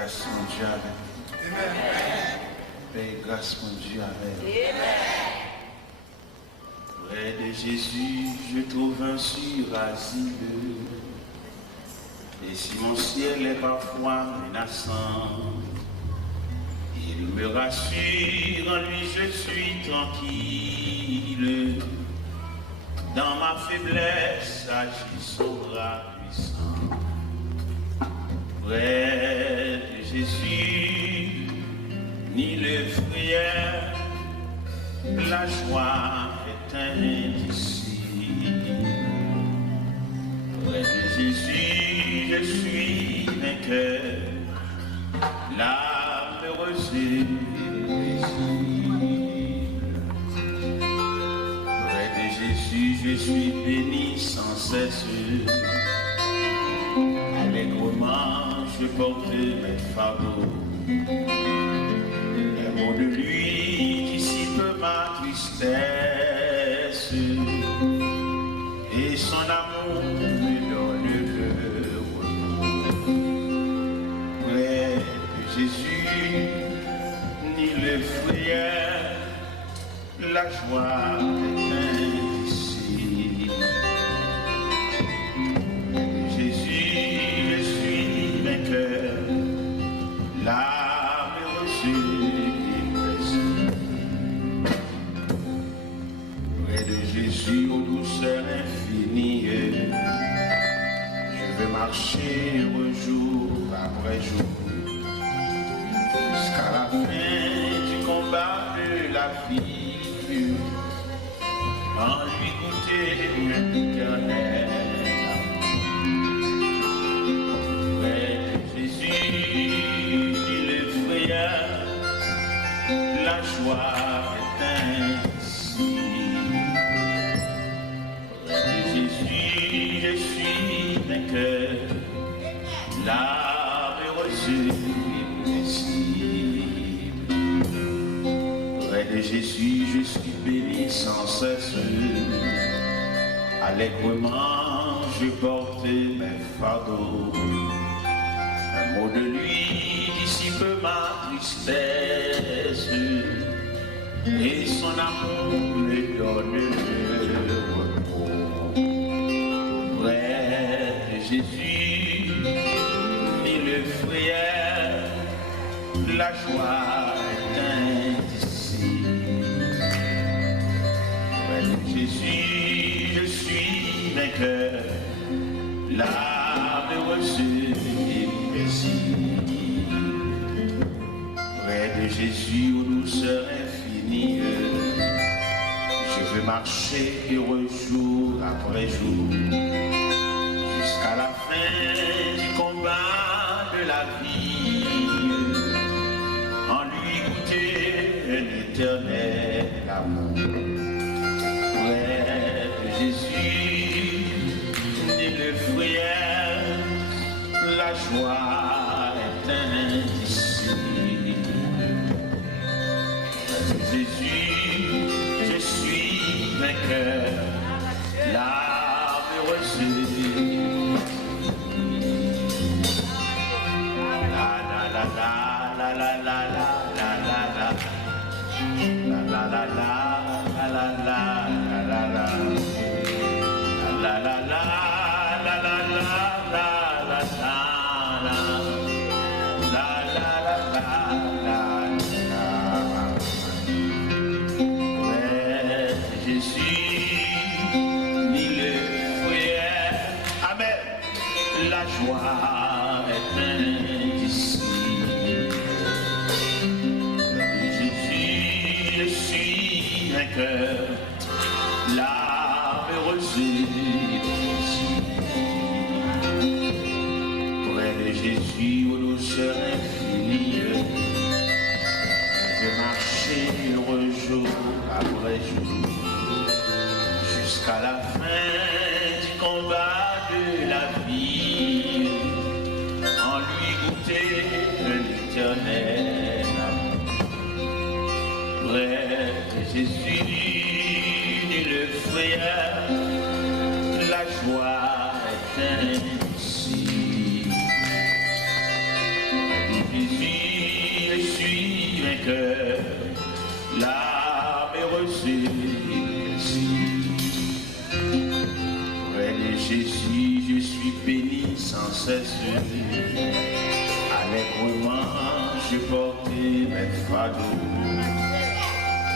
grâce mon Dieu avec. Amen. Paix et grâce mon Dieu avec. Amen. Près de Jésus, je trouve un sûr asile. Et si mon ciel est parfois menaçant, il me rassure, en lui je suis tranquille. Dans ma faiblesse agit son bras puissant. Près de Jésus, ni le frayeur, la joie est indicible. Près de Jésus, je suis vainqueur, l'âme heureuse et paisible. Près de Jésus, je suis béni sans cesse. Allègrement, je porte mes fardeaux. Un mot de lui dissipe ma tristesse. Et son amour me donne le repos. Près de Jésus, ni le frayeur, la joie est indicible. Près de Jésus, je suis vainqueur, l'âme heureuse et paisible. Près de Jésus, aux douceurs infinies, je vais marcher jour après jour, jusqu'à la fin du combat de la vie, en lui goûter l'éternel. Près de Jésus, il est frayeur, la joie est indicible. Près de Jésus, je suis vainqueur, l'âme heureuse et paisible. Près de Jésus, je suis béni sans cesse. Allègrement, je porte mes fardeaux. Un mot de lui dissipe ma tristesse. Et son amour me donne le repos. Près de Jésus, ni le frayeur, la joie est indicible. Près de Jésus, je suis vainqueur, l'âme heureuse et paisible. Près de Jésus, aux douceurs infinies, je veux marcher heureux jour après jour, jusqu'à la fin du combat de la vie, en lui goûter l'éternel amour. Près de Jésus, ni le frayeur, la joie est indicible. Près de Jésus, je suis vainqueur, l'âme heureuse. La la la la la la la la la la la la la la la la la la la joie est indicible. Jésus, je suis vainqueur, l'âme heureuse et paisible. Près de Jésus, aux douceurs infinies, je vais marcher heureux jour après jour, jusqu'à la fin du combat de la vie, en lui goûter l'éternel amour. Près de Jésus, ni le frayeur, la joie est indicible. Près de vainqueur, l'âme est reçue. Près de Jésus, je suis béni sans cesse. Allègrement, je portais mes fardeaux.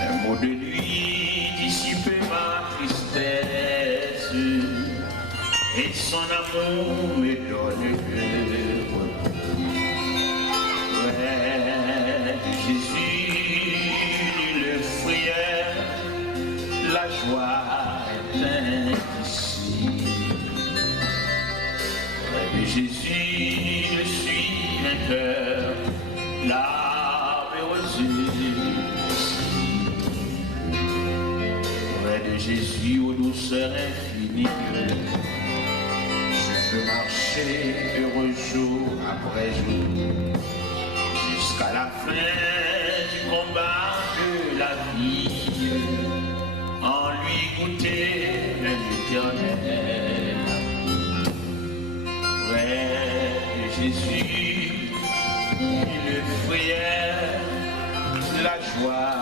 Un mot de lui dissipe ma tristesse. Et son amour me donne repos. Ouais, Jésus, le frère, la joie est ici. Ouais, Jésus, je suis vainqueur, l'âme est reçue. Ouais, de Jésus aux douceurs infinies. Marcher heureux jour après jour jusqu'à la fin du combat de la vie, en lui goûter l'éternel. Ouais, Jésus, le frère, la joie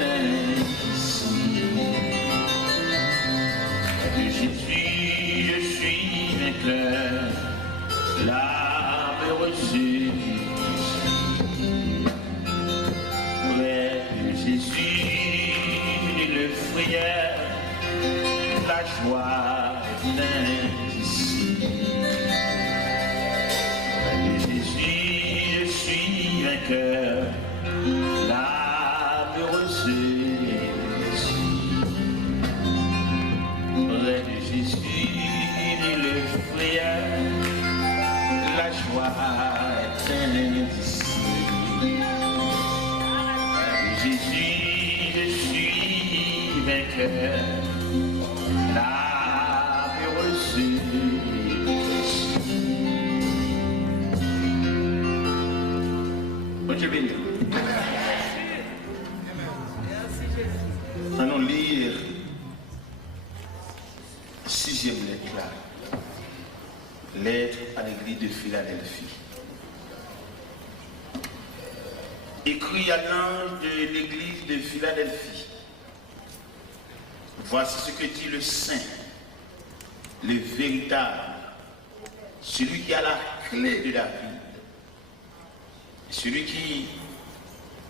est ici. De Jésus, je suis vainqueur, l'âme est reçue. Près de Jésus, le frère, la joie est ici. Près de Jésus, je suis vainqueur, l'âme est reçue. Près de Jésus, le frère, la joie est ici. Jésus, je suis vainqueur, l'âme est reçue. Bon Dieu béni. Allons lire 6e lettre là. Lettre à l'église de Philadelphie. Écrit à l'ange de l'église de Philadelphie. Voici ce que dit le Saint, le véritable, celui qui a la clé de David, celui qui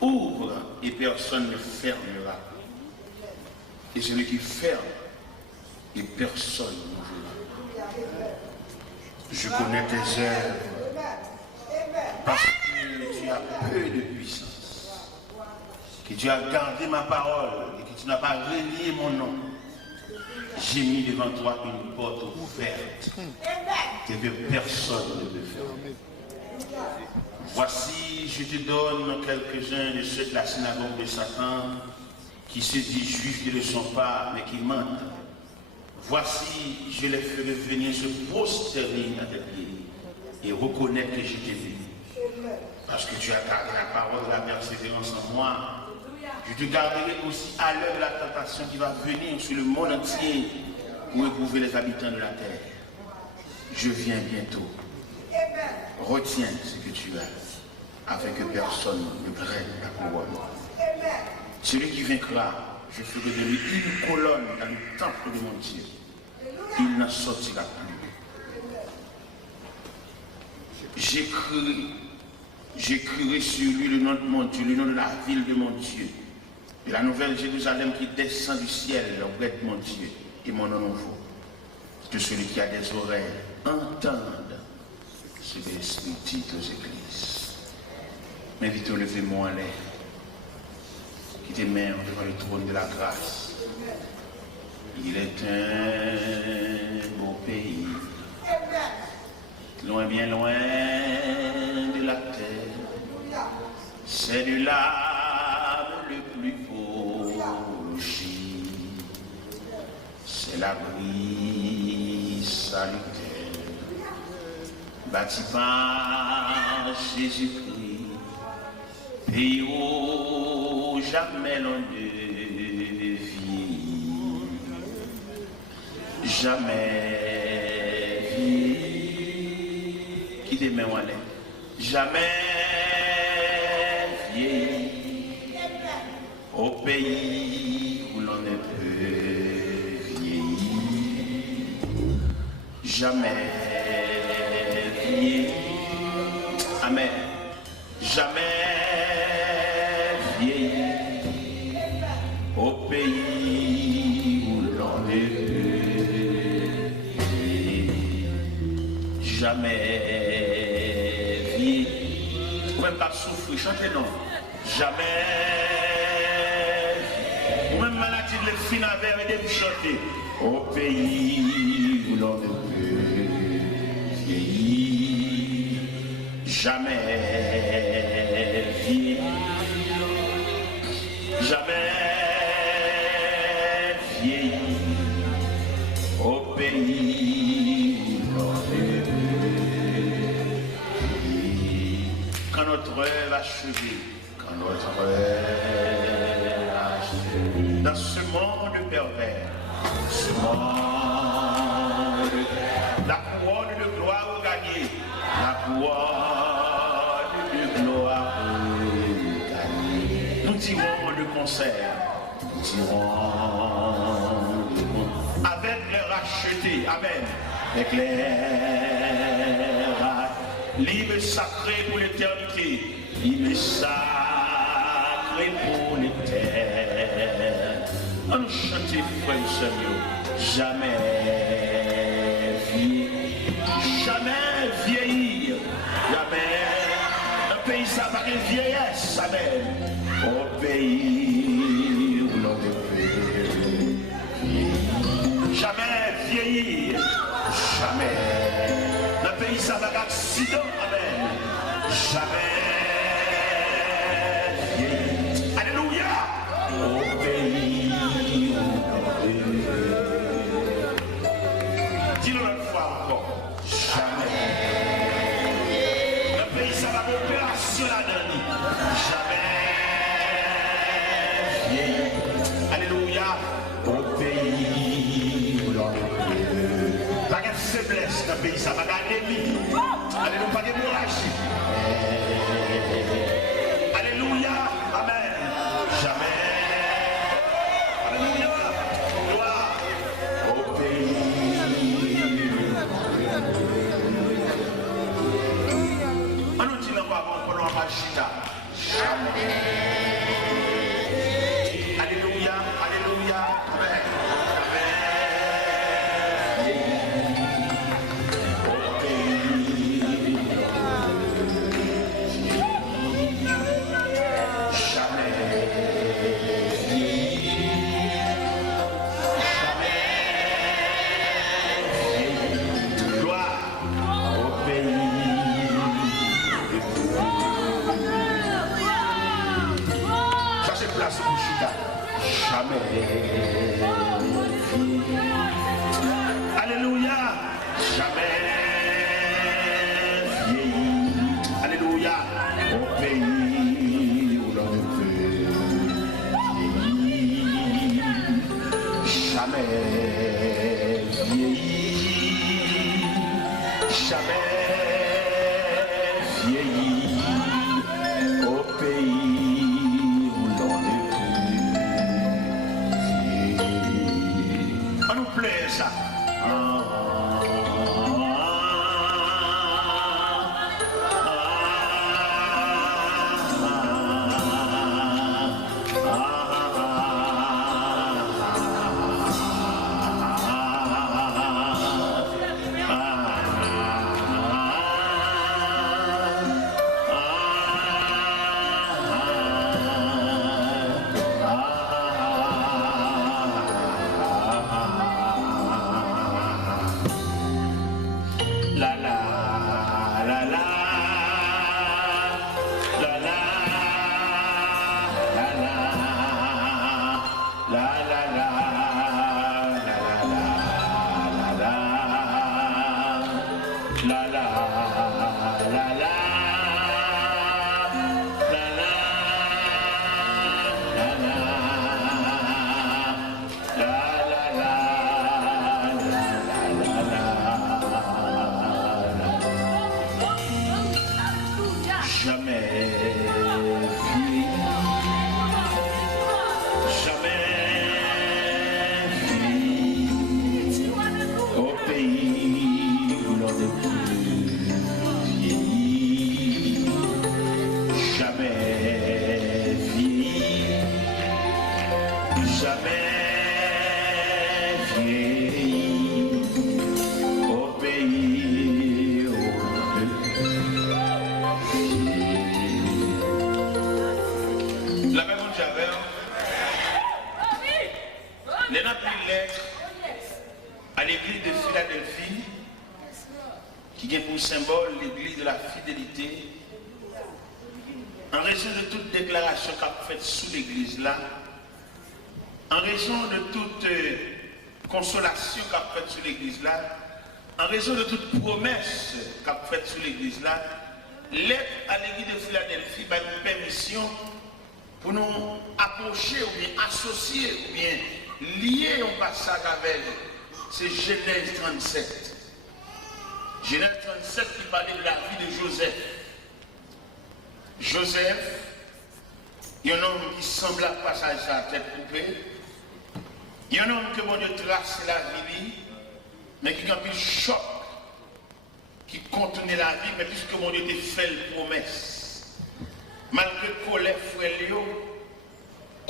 ouvre et personne ne fermera, et celui qui ferme et personne n'ouvrira. Je connais tes œuvres parce que tu as peu de puissance, que tu as gardé ma parole et que tu n'as pas renié mon nom. J'ai mis devant toi une porte ouverte que personne ne peut fermer. Voici, je te donne quelques-uns de ceux de la synagogue de Satan qui se disent juifs et ne le sont pas, mais qui mentent. Voici, je les ferai venir se prosterner à tes pieds et reconnaître que je t'ai vu. Parce que tu as gardé la parole de la persévérance en moi. Je te garderai aussi à l'heure de la tentation qui va venir sur le monde entier pour éprouver les habitants de la terre. Je viens bientôt. Retiens ce que tu as, afin que personne ne prenne la couronne. Celui qui vaincra, je ferai de lui une colonne dans le temple de mon Dieu. Il n'en sortira plus. J'écrirai sur lui le nom de mon Dieu, le nom de la ville de mon Dieu, de la nouvelle Jérusalem qui descend du ciel auprès de mon Dieu et mon nom nouveau. Que celui qui a des oreilles entende ce que l'Esprit dit aux églises. M'invite au lever-moi en l'air, qui demeure devant le trône de la grâce. Il est un beau pays, loin, bien loin de la terre. C'est de l'âme le plus beau logis. C'est l'abri salutaire, bâti par Jésus-Christ, pays où jamais l'on ne vit, jamais vit, qui demeure en l'air, jamais vieillit, pays où l'on ne peut vieillir, jamais vieillir. Amen. Jamais vieillir. Au pays où l'on ne peut vieillir, jamais vieillir. Ou même pas souffrir, chantez non. Jamais. Ou même maladie de fin avec et de chanter. Au pays où l'on ne peut vieillir, jamais vieillir. Jamais vieillir. Au pays où l'on ne peut vieillir. Quand notre œuvre achevée, quand notre œuvre achevée, dans ce monde pervers, ce monde, la couronne de gloire vous gagnez, la couronne de gloire vous gagnez. Nous tirons le concert, nous tirons avec les rachetés, amen, avec les libre sacré pour l'éternité, libre sacré pour l'éternité. On nous chante, frère Seigneur, jamais vieillir, jamais vieillir, jamais. Un pays ça va une vieillesse, amen. Au pays où l'on ne peut vieillir, jamais vieillir, jamais. Un pays ça va accident, amen. Jamais vieillir. Alléluia. Au pays. Dis-le une fois encore. Jamais. Le pays, ça va opération là-dedans. Jamais. Alléluia. Au pays où l'on est. Pas de faiblesse dans le pays, ça va garder lui. Alléluia. Pas d'hémorragie. Alléluia. Amen. Jamais. Alléluia, alléluia, amen. Alléluia, jamais vieillir. Alléluia, au pays où l'on peut vieillir, jamais vieillir, jamais vieillir, au pays où l'on ne peut. On nous plaît ça. l'église de Philadelphie, qui est pour symbole l'église de la fidélité, en raison de toute déclaration qu'a faite sous l'église là, en raison de toute consolation qu'a faite sous l'église là, en raison de toute promesse qu'a faite sous l'église là, lettre à l'église de Philadelphie va nous permission pour nous approcher ou bien associer ou bien lier un passage avec, c'est Genèse 37. Genèse 37 qui parlait de la vie de Joseph. Joseph, il y a un homme qui semble à passer sa tête coupée. Il y a un homme que mon Dieu trace la vie, mais qui a un choc, qui contenait la vie, mais puisque mon Dieu te fait une promesse. Malgré colère, frère Léo,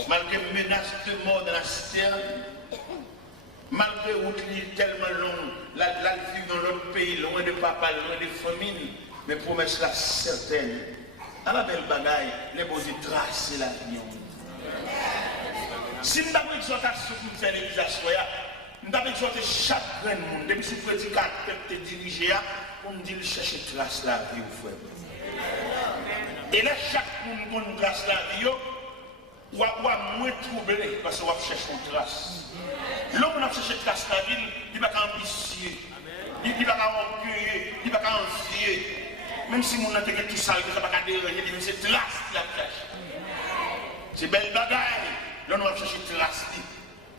malgré menace de mort dans la citerne, malgré route tellement longue, la vie dans l'autre pays, loin de papa, loin de famille, mais promesse là certaine. À la belle bagaille, les beaux yeux tracent la vie. Si nous avons une exhortation pour faire l'église à soi, nous avons exhorté chaque grand monde, même si le prédicateur te dirige, pour nous dire chercher trace la vie au frère. Et là, chaque monde qu'on nous trace la vie, on va moins troublé parce qu'on va chercher une trace. L'homme qui cherche trace la vie, il ne va pas ambitieux, il ne va pas orgueilleux, il ne va pas envier. Même si mon intérêt tout ça, il ne va pas déranger, c'est trace qui la cherche. C'est belle bagaille. Là, on va chercher trace.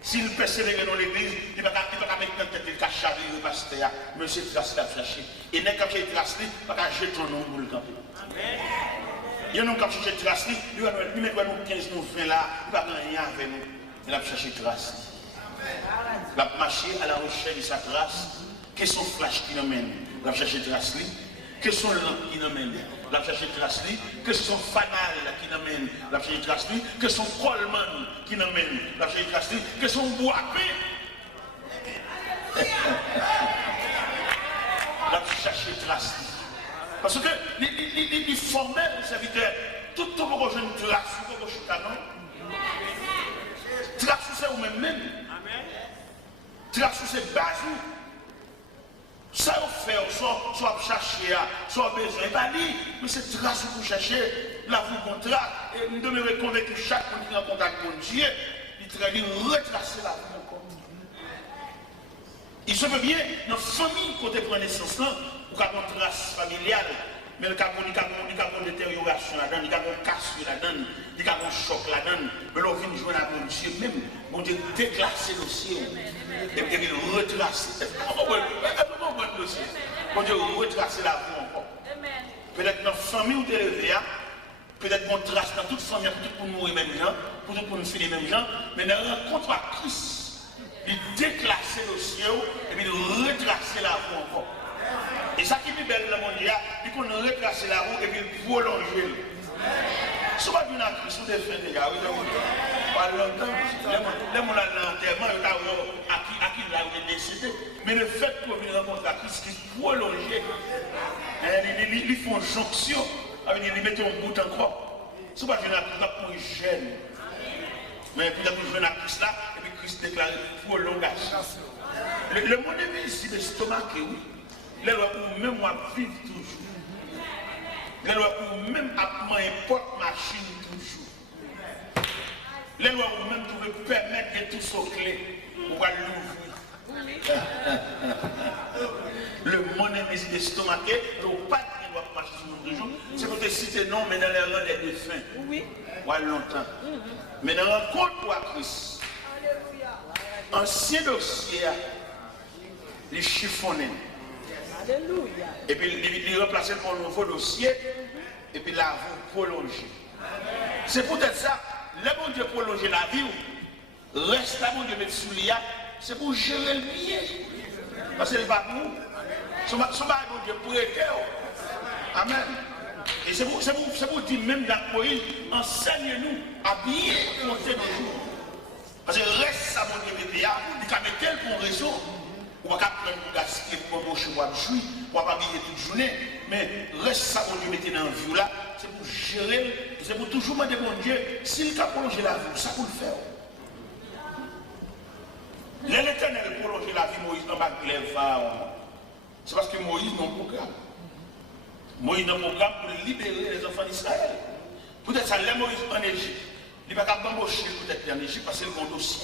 S'il persévère dans l'église, il ne va pas mettre dans tête, il va chaver le pasteur. Mais c'est trace qui la cherche. Et n'est qu'à chercher trace, il ne va pas jeter ton nom pour le camper. Il y a un homme qui a cherché trace, il va mettre 15 nous 20 là, il ne va rien avec nous. Il va chercher trace. Il va marcher à la recherche de sa trace. Quels sont les flashs qui nous mènent? Il va chercher trace. Que sont les lampes qui nous mènent? La chercher trace, que sont fanal qui nous mènent? La chercher trace, que sont colman qui nous mènent? La chercher trace, que sont boapé? La chercher trace. Parce que les formels des serviteurs, tout le monde a une trace, tout le monde a un trace, c'est vous-même. Trace, c'est base. Ça vous fait, soit chercher, soit besoin, pas lui, mais c'est trace pour chercher, la vous contrat, et nous devons convaincre chaque monde qui est en contact avec Dieu, il retracer la vie encore. Il se peut bien, dans la famille, quand on prend naissance, ou quand on trace familiale, mais il y a une détérioration là-dedans, il y a une cassure là-dedans, il y a un choc là-dedans, mais l'on vient jouer à bon Dieu même, bon Dieu déclasser le dossier, et puis il retracer. Bon Dieu retracer la vie encore. Peut-être dans la famille où tu es élevé, peut-être qu'on trace dans toute famille, pour nous mourir même gens, pour nous finir même gens, mais dans la rencontre à Christ, il déclasser le ciel, et puis il retracer la vie encore. Et ça qui est belle dans le monde, il qu'on retracer la roue et puis prolonger. Si on va venir à Christ, on défend les gars, pas longtemps, les gens à l'enterrement, à qui il a décidé. Mais le fait qu'on vienne rencontrer à Christ, qui prolonger, ils font jonction, ils mettent un bout encore. Si on va venir à Christ, on est jeune. Mais puis on venir à Christ là, et puis Christ déclare prolongation. Le monde est visible, l'estomac, oui. Les lois pour même vivre toujours. Les lois pour même apprendre porte machine toujours. Les lois pour même pouvez permettre de tout sauter pour l'ouvrir. Le monde est visible estomaqué, le pas qui doit marcher sur nous toujours. C'est pour te citer non, mais dans les rangs des défunts. Oui. Pour longtemps. Mais dans la rencontre à Christ, ancien dossier, les chiffonnés. Alléluia. Et puis il remplace pour un nouveau dossier et puis là vous prolongez. C'est peut-être ça, le bon Dieu prolonger la vie, reste là bon Dieu mettre sous l'IA, c'est pour gérer le bien. Parce que c'est pas pour vous. Son bon Dieu prêter. Amen. Et c'est pour dire même dans Moïse, enseigne-nous à bien compter nos jours. Parce que reste ça mon Dieu mettre là, il va mettre tel pour raison. On va pas prendre pour gaspiller pour embaucher pour jouir, on va pas habiller toute journée, mais reste ça on Dieu mettez dans la vie là, c'est pour gérer, c'est pour toujours demander mon Dieu, s'il a prolongé la vie, ça pour le faire. L'Éternel prolonger la vie, Moïse n'a pas de pharaon. C'est parce que Moïse n'a pas de programme. Moïse n'a pas de programme pour libérer les enfants d'Israël. Peut-être ça l'est Moïse en Égypte. Il ne va pas embaucher peut-être en Égypte parce que c'est le monde aussi.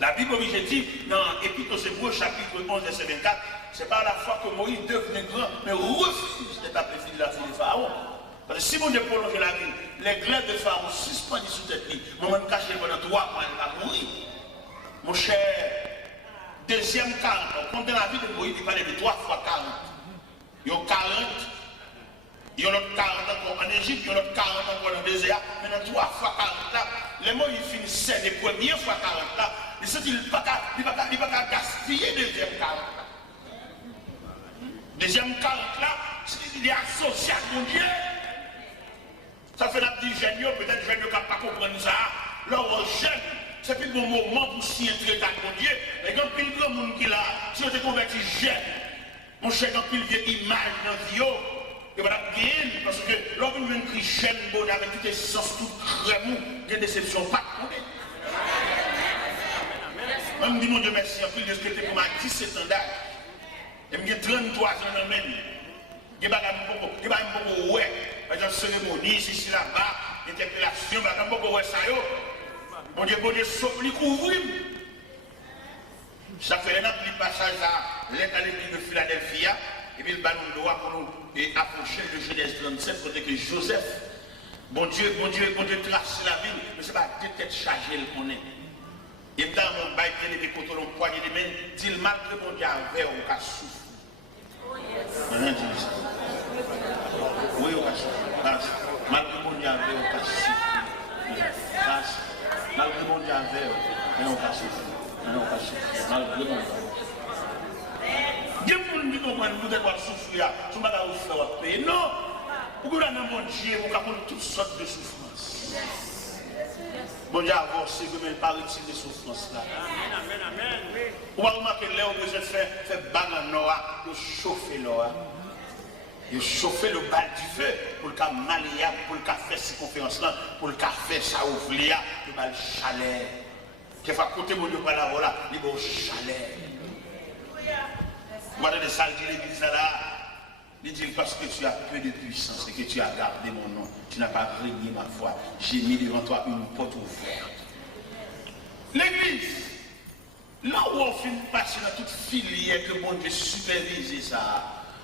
La Bible dit dans Épître aux Hébreux, chapitre 11, verset 24, c'est pas la fois que Moïse devenait grand, mais refuse d'être appelé fils de la fille de Pharaon. Parce que si mon Dieu prolonge la vie, les glaives de Pharaon suspendus sous tête, moment caché pendant 3 mois, il va mourir. Mon cher, deuxième 40, on compte dans la vie de Moïse, il parlait de 3 fois 40. Il y a 40, il y a l'autre 40 encore en Égypte, il y a l'autre 40 encore dans le désert, maintenant 3 fois 40 là, les mots ils finissaient les premières fois 40 là, il ne peut pas gaspiller deuxième 40 là. Deuxième 40 là, il est associé à mon Dieu. Ça fait la petite jeune, peut-être jeune ne peut pas comprendre ça. Leur jeune, c'est plus bon moment pour s'y entrer avec mon Dieu. Mais quand il y a un monde qui l'a, si on te converti jeune, mon cher, quand il y a une image dans la vie, il va bien, parce que lorsqu'on vient de jeune, bon, avec toutes les sens, tout crème, il y a des déceptions, pas de problème. Moi, je me dis, mon Dieu, merci, en plus de ce que tu es pour ma 17 ans d'âge. Et je me dis, 33 ans dans le même. Il n'y a pas de ouais. Par exemple, cérémonie, ici, là-bas, interpellation, il n'y a pas de ouais, ça y est. Mon Dieu, sauf lui couvrir. Ça fait un petit passage à l'état de l'église de Philadelphie, et puis le ballon de loi pour nous approcher de Genèse 37, côté que Joseph, bon Dieu trace la vie, mais ce n'est pas deux têtes chargées qu'on est. Et dans mon bail, il y a des côtés, on poigne des mains, dit malgré mon Dieu, avec on va souffrir. Oui, on va souffrir. Malgré mon Dieu, avec on va souffrir. Malgré mon Dieu, avec on va souffrir. Non, pas souffrir, malgré mon Dieu. Dieu pour nous dire qu'on doit souffrir, tout le monde va faire payer. Non, pour que dans mon Dieu, on va prendre toutes sortes de souffrances. Bon Dieu, avancé, mais pas utile de souffrances là. Amen. On va remarquer là où je fais banane noire, de chauffer l'eau. Il chauffer le bal du feu pour le cas malléable, pour le cas faire circonférence là, pour le cas faire ça ouvrir, le bal chalet. Qui va côté mon Dieu par la voilà, il va au chalet. Voilà des salles de l'église là. Il dit parce que tu as peu de puissance et que tu as gardé mon nom, tu n'as pas régné ma foi. J'ai mis devant toi une porte ouverte. L'église, là où on finit de passer dans toute filière que mon Dieu supervise ça,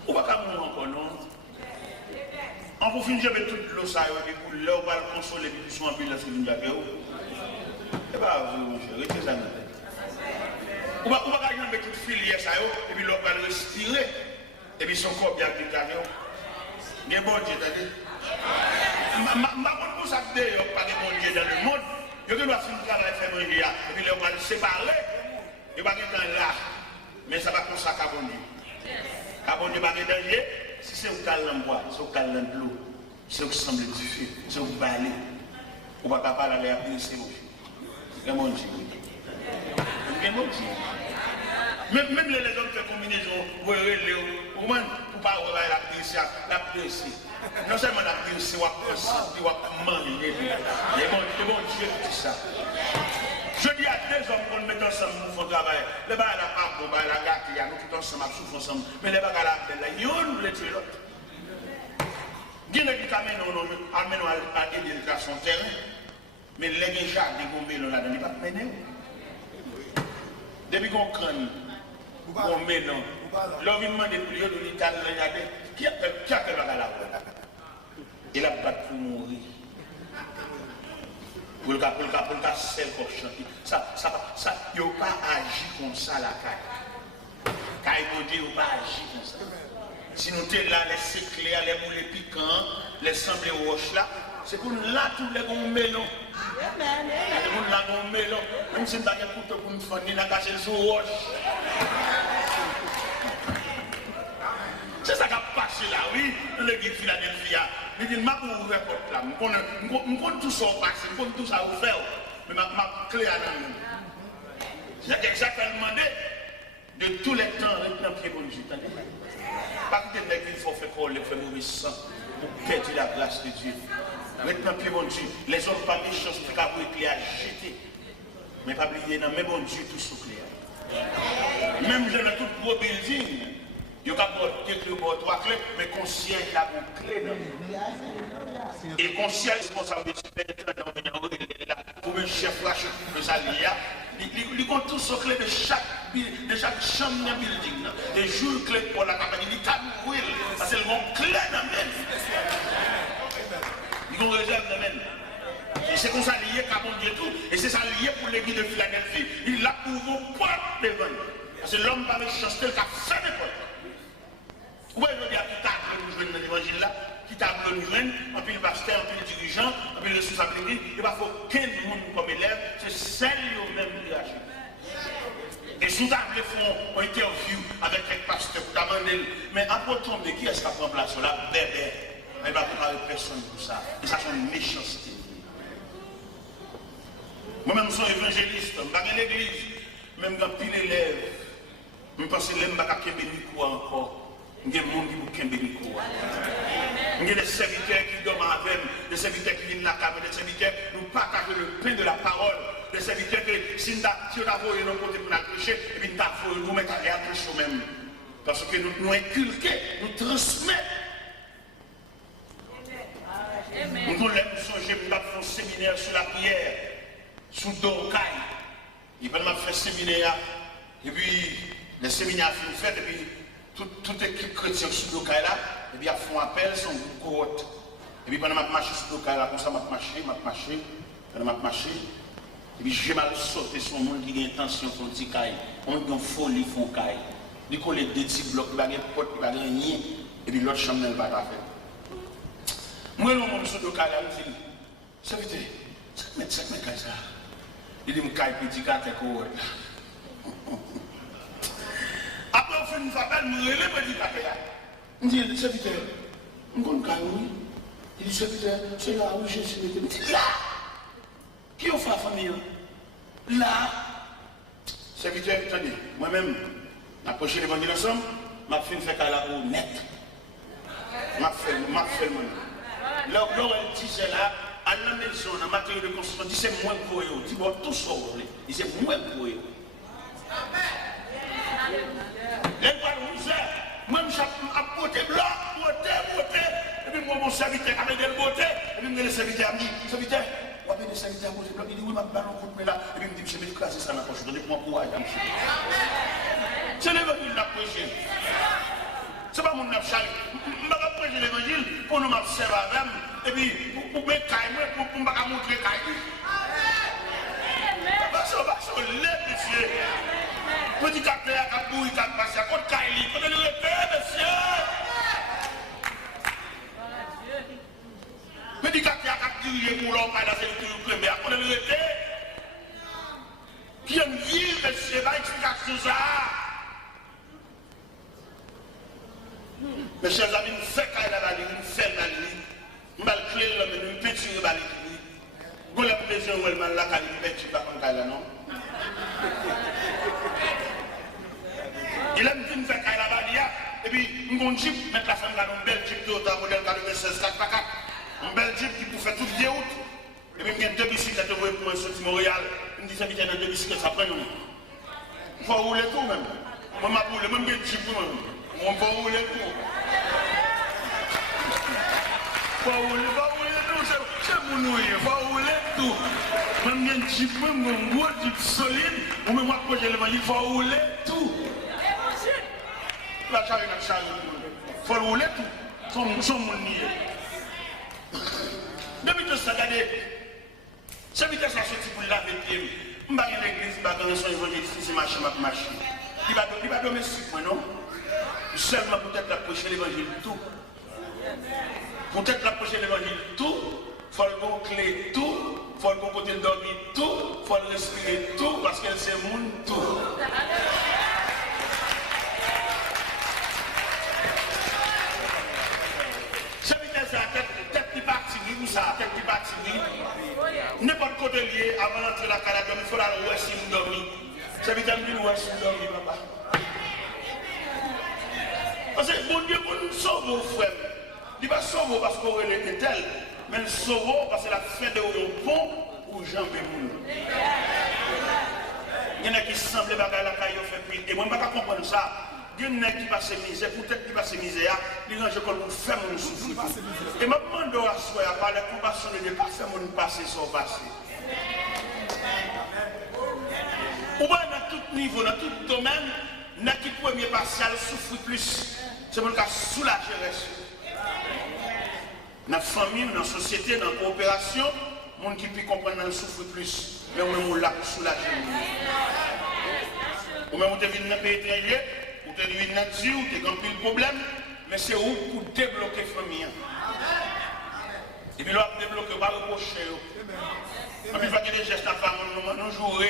on va pas mourir encore non. On peut finir de toute l'eau ça et pour là on va le consoler puis son ambulance qui vient avec vous. C'est pas vrai, mon cher, retirez ça dans la tête. On va regarder toute filière ça et puis l'on va le respirer. Et puis son corps bien déclaré. Mais bon Dieu, t'as dit. Je ça que d'ailleurs, pas de bon Dieu dans le monde. Je dois finir de travailler faire manger. Et puis on va le séparer. Il va être là. Mais ça va comme ça qu'à bon Dieu. À bon Dieu, pas de danger. Si c'est au calme bois, c'est au calme de l'eau, c'est au semble du feu, c'est au balai. On va pas parler à la c'est au feu. C'est mon Dieu. C'est mon Dieu. Même les hommes qui font combinaison, vous voyez, pour ne pas avoir la presse. Non seulement la presse, on va penser, on va manger. C'est bon Dieu qui dit ça. Je dis à deux hommes qu'on met ensemble pour faire travail. Les bagages à part, les bagages à gâter, nous qui sommes ensemble, souffrons ensemble. Mais les bagages à faire, ils nous les tuer l'autre. Il y a des gens qui amènent à aider le son terrain. Mais les gens qui ont mis là-dedans, ils ne peuvent pas mener. Depuis qu'on crâne, on met non. L'homme demande de prier de l'Italie, regardez, qui a fait le bagage là? Il a battu pour mourir. Pour le cas seul pour chanter. Ça, il n'a pas agi comme ça la caille. Caille mon Dieu, il n'a pas agi comme ça. Si nous sommes là, les séclaires, les moulets piquants, les semblés roches là, c'est pour là tous les gros mélons. C'est pour là gros mélons. Même si nous avons un couteau pour nous faire, nous avons caché le roche. C'est ça qui a passé là, oui, dans l'église de Philadelphie. Je dis, je vais ouvrir la porte là. Je compte tout ça passer, je compte tout ça ouvert. Mais ma clé à nous. C'est exactement demandé de tous les temps, maintenant, pied bon Dieu. Pas que il faut faire quoi, le faire mourir sang pour perdre la grâce de Dieu. Maintenant, pied bon Dieu, les hommes pas méchants, c'est qu'à vous éclairer à jeter. Mais pas oublier, non, mais bon Dieu, tout sous clair. Même je tout gros building, il y a des clés pour 3 clés, mais concierge a une clé. Et concierge responsable de superintendant pour le chef de sa ligne, il compte tous les clés de chaque chambre dans le building. Les jours clés pour la campagne, il a parce que c'est le clé dans le même. Ils ont réserve dans le même. Et c'est comme ça lié qu'à mon Dieu tout. Et c'est ça lié pour l'église de Philadelphie. Il l'a pour vos portes devant. C'est l'homme par le chancelier qui a fait des portes. Vous voyez, je dis à qui t'a appelé dans l'évangile là, qui t'a appelé en puis le pasteur, en puis le dirigeant, en puis le responsable de l'église, il va faut qu'un monde comme élève, c'est celle eux-mêmes qui agit. Et si vous avez fait une interview avec un pasteur, vous demandez, mais après tomber, qui est-ce qui a pris place là? Bébé. Mais il va pas parler personne pour ça. Et ça, c'est une méchanceté. Moi-même, je suis évangéliste, je suis dans l'église, même quand pile élève, je pense que je ne suis pas encore. Il y a des gens qui ont des gens. Il y a des serviteurs qui dorment avec, des serviteurs qui viennent dans la cave, des serviteurs qui nous partagent le pain de la parole, des serviteurs qui, si on a volé nos côtés pour nous prêcher, et puis nous mettons à rien prêcher nous-mêmes. Parce que nous inculquons, nous transmettons. Nous voulons songer pour faire un séminaire sur la prière, sur Dokai. Il va faire un séminaire, et puis le séminaire est fait, et puis toute équipe chrétienne sur Dokai là, et puis ils font appel, son cohorte. Et puis pendant que je marche sur Dokai là, comme ça, je marche, et puis j'ai mal sauté sur le monde qui a intention pour le petit caille. On a une folie, font caille. Il colle des petits blocs, il va y porte, il va y rien, et puis l'autre chambre, elle va pas faire. Moi, le monde sur le cas, il me dit, ça veut dire, ça me ça. Il dit, je suis petit gâteau. Après, on fait une appel, je me relève petit gâteau. Il me dit, serviteur, je suis oui. Il dit, serviteur, c'est là où je suis. Il dit, là. Qui a fait la famille? Là. Serviteur, attendez, moi-même, approché l'évangile ensemble, je fais une fête à la roue net. Je fais le monde. Là où elle disait là, à la maison, dans le matériel de construction, il dit c'est moins pour eux. Il dit bon, tout ça, il dit c'est moins pour eux. Les parents, moi, je suis à côté blanc, beauté. Et puis, moi, mon serviteur, avec des beautés, et puis, le serviteur me dit, serviteur, vous avez des serviteurs à côté blanc, il dit oui, ma balle en coup de là. Et puis, il me dit, je vais classer ça dans la poche, donnez-moi courage. C'est l'évangile de la prêcher. C'est pas mon abchal. Je ne vais pas prêcher l'évangile pour nous m'observer avec. Et puis, pour me cailler, pour me montrer cailler. Parce que les messieurs, petit capteur, capouille, capassia, contre cailler, contre le repère, messieurs. Petit capteur, capouille, pour l'homme, là, c'est le premier, contre le repère. Qui aime vivre, messieurs, va expliquer ça. Mes chers amis, nous faisons la valise, nous faisons la valise. Nous allons créer l'homme, nous peinturons la valise. Vous avez besoin de la valise, nous peinturons pas comme ça, non? Il aime bien nous faire la valise, et puis nous avons un jeep, mettre la femme dans une belle jeep d'autre, modèle 96 4x4. Une belle jeep qui peut faire toute des routes. Et puis il y a 2 bicyclettes pour moi sortir Montréal. Il me dit, ça vient dans 2 bicyclettes, ça prend nous. Il faut rouler tout même. Moi, je roule, même une jeep pour moi. On va rouler tout. On va rouler tout, c'est mon nouille, on va rouler tout. Même un jeep, même un gros jeep solide, ou même moi, quand j'ai le il faut rouler tout. La charge, il faut rouler tout. Son mon nier. Depuis que ça, regardez, ça veut dire que ça sorti pour laver les pieds. Je ne vais pas à l'église, je ne vais pas dans son évangéliste, c'est machin. Il va domestique, non? Seulement peut-être l'approcher l'évangile tout. Peut-être l'approcher l'évangile tout. Il faut le bon clé tout. Il faut le bon côté de dormir tout. Il faut le respirer tout parce que c'est le monde tout. Ça veut dire ça, tête qui partit, ou ça, tête qui partit. N'importe côté lié, avant d'entrer dans la calade, il faut la ouest si vous dormez. Ça veut dire que vous ouest si vous dormez, papa. Parce que bon Dieu, pour nous sauver, frère, il va sauver parce qu'on est tel, mais il sauve parce que la fin de un pont pour Jean Bémoun. Il y en a qui semblent que la caille fait plus moi, je ne peux pas comprendre ça. Il y a des gens qui passent misère, peut-être qui passent misère, ils rangent comme nous faire mon souffrir. Et je me demande à soi, par la compassion de Dieu, pas faire mon passé sans passé. Ou bien dans tout niveau, dans tout domaine, dans qui premier passé, elle souffre plus. C'est pour le cas soulager le reste. Dans la famille, dans la société, dans la coopération, les gens qui peuvent comprendre, elle souffre plus. Mais on est là pour soulager. Ou même on te vient dans le pays étranger, ou te vient dans le Dieu, ou te gagne le problème, mais c'est où pour débloquer la famille. Et puis là, débloquer, on va reprocher. Et puis il faut que les gestes à la femme, nous jouons.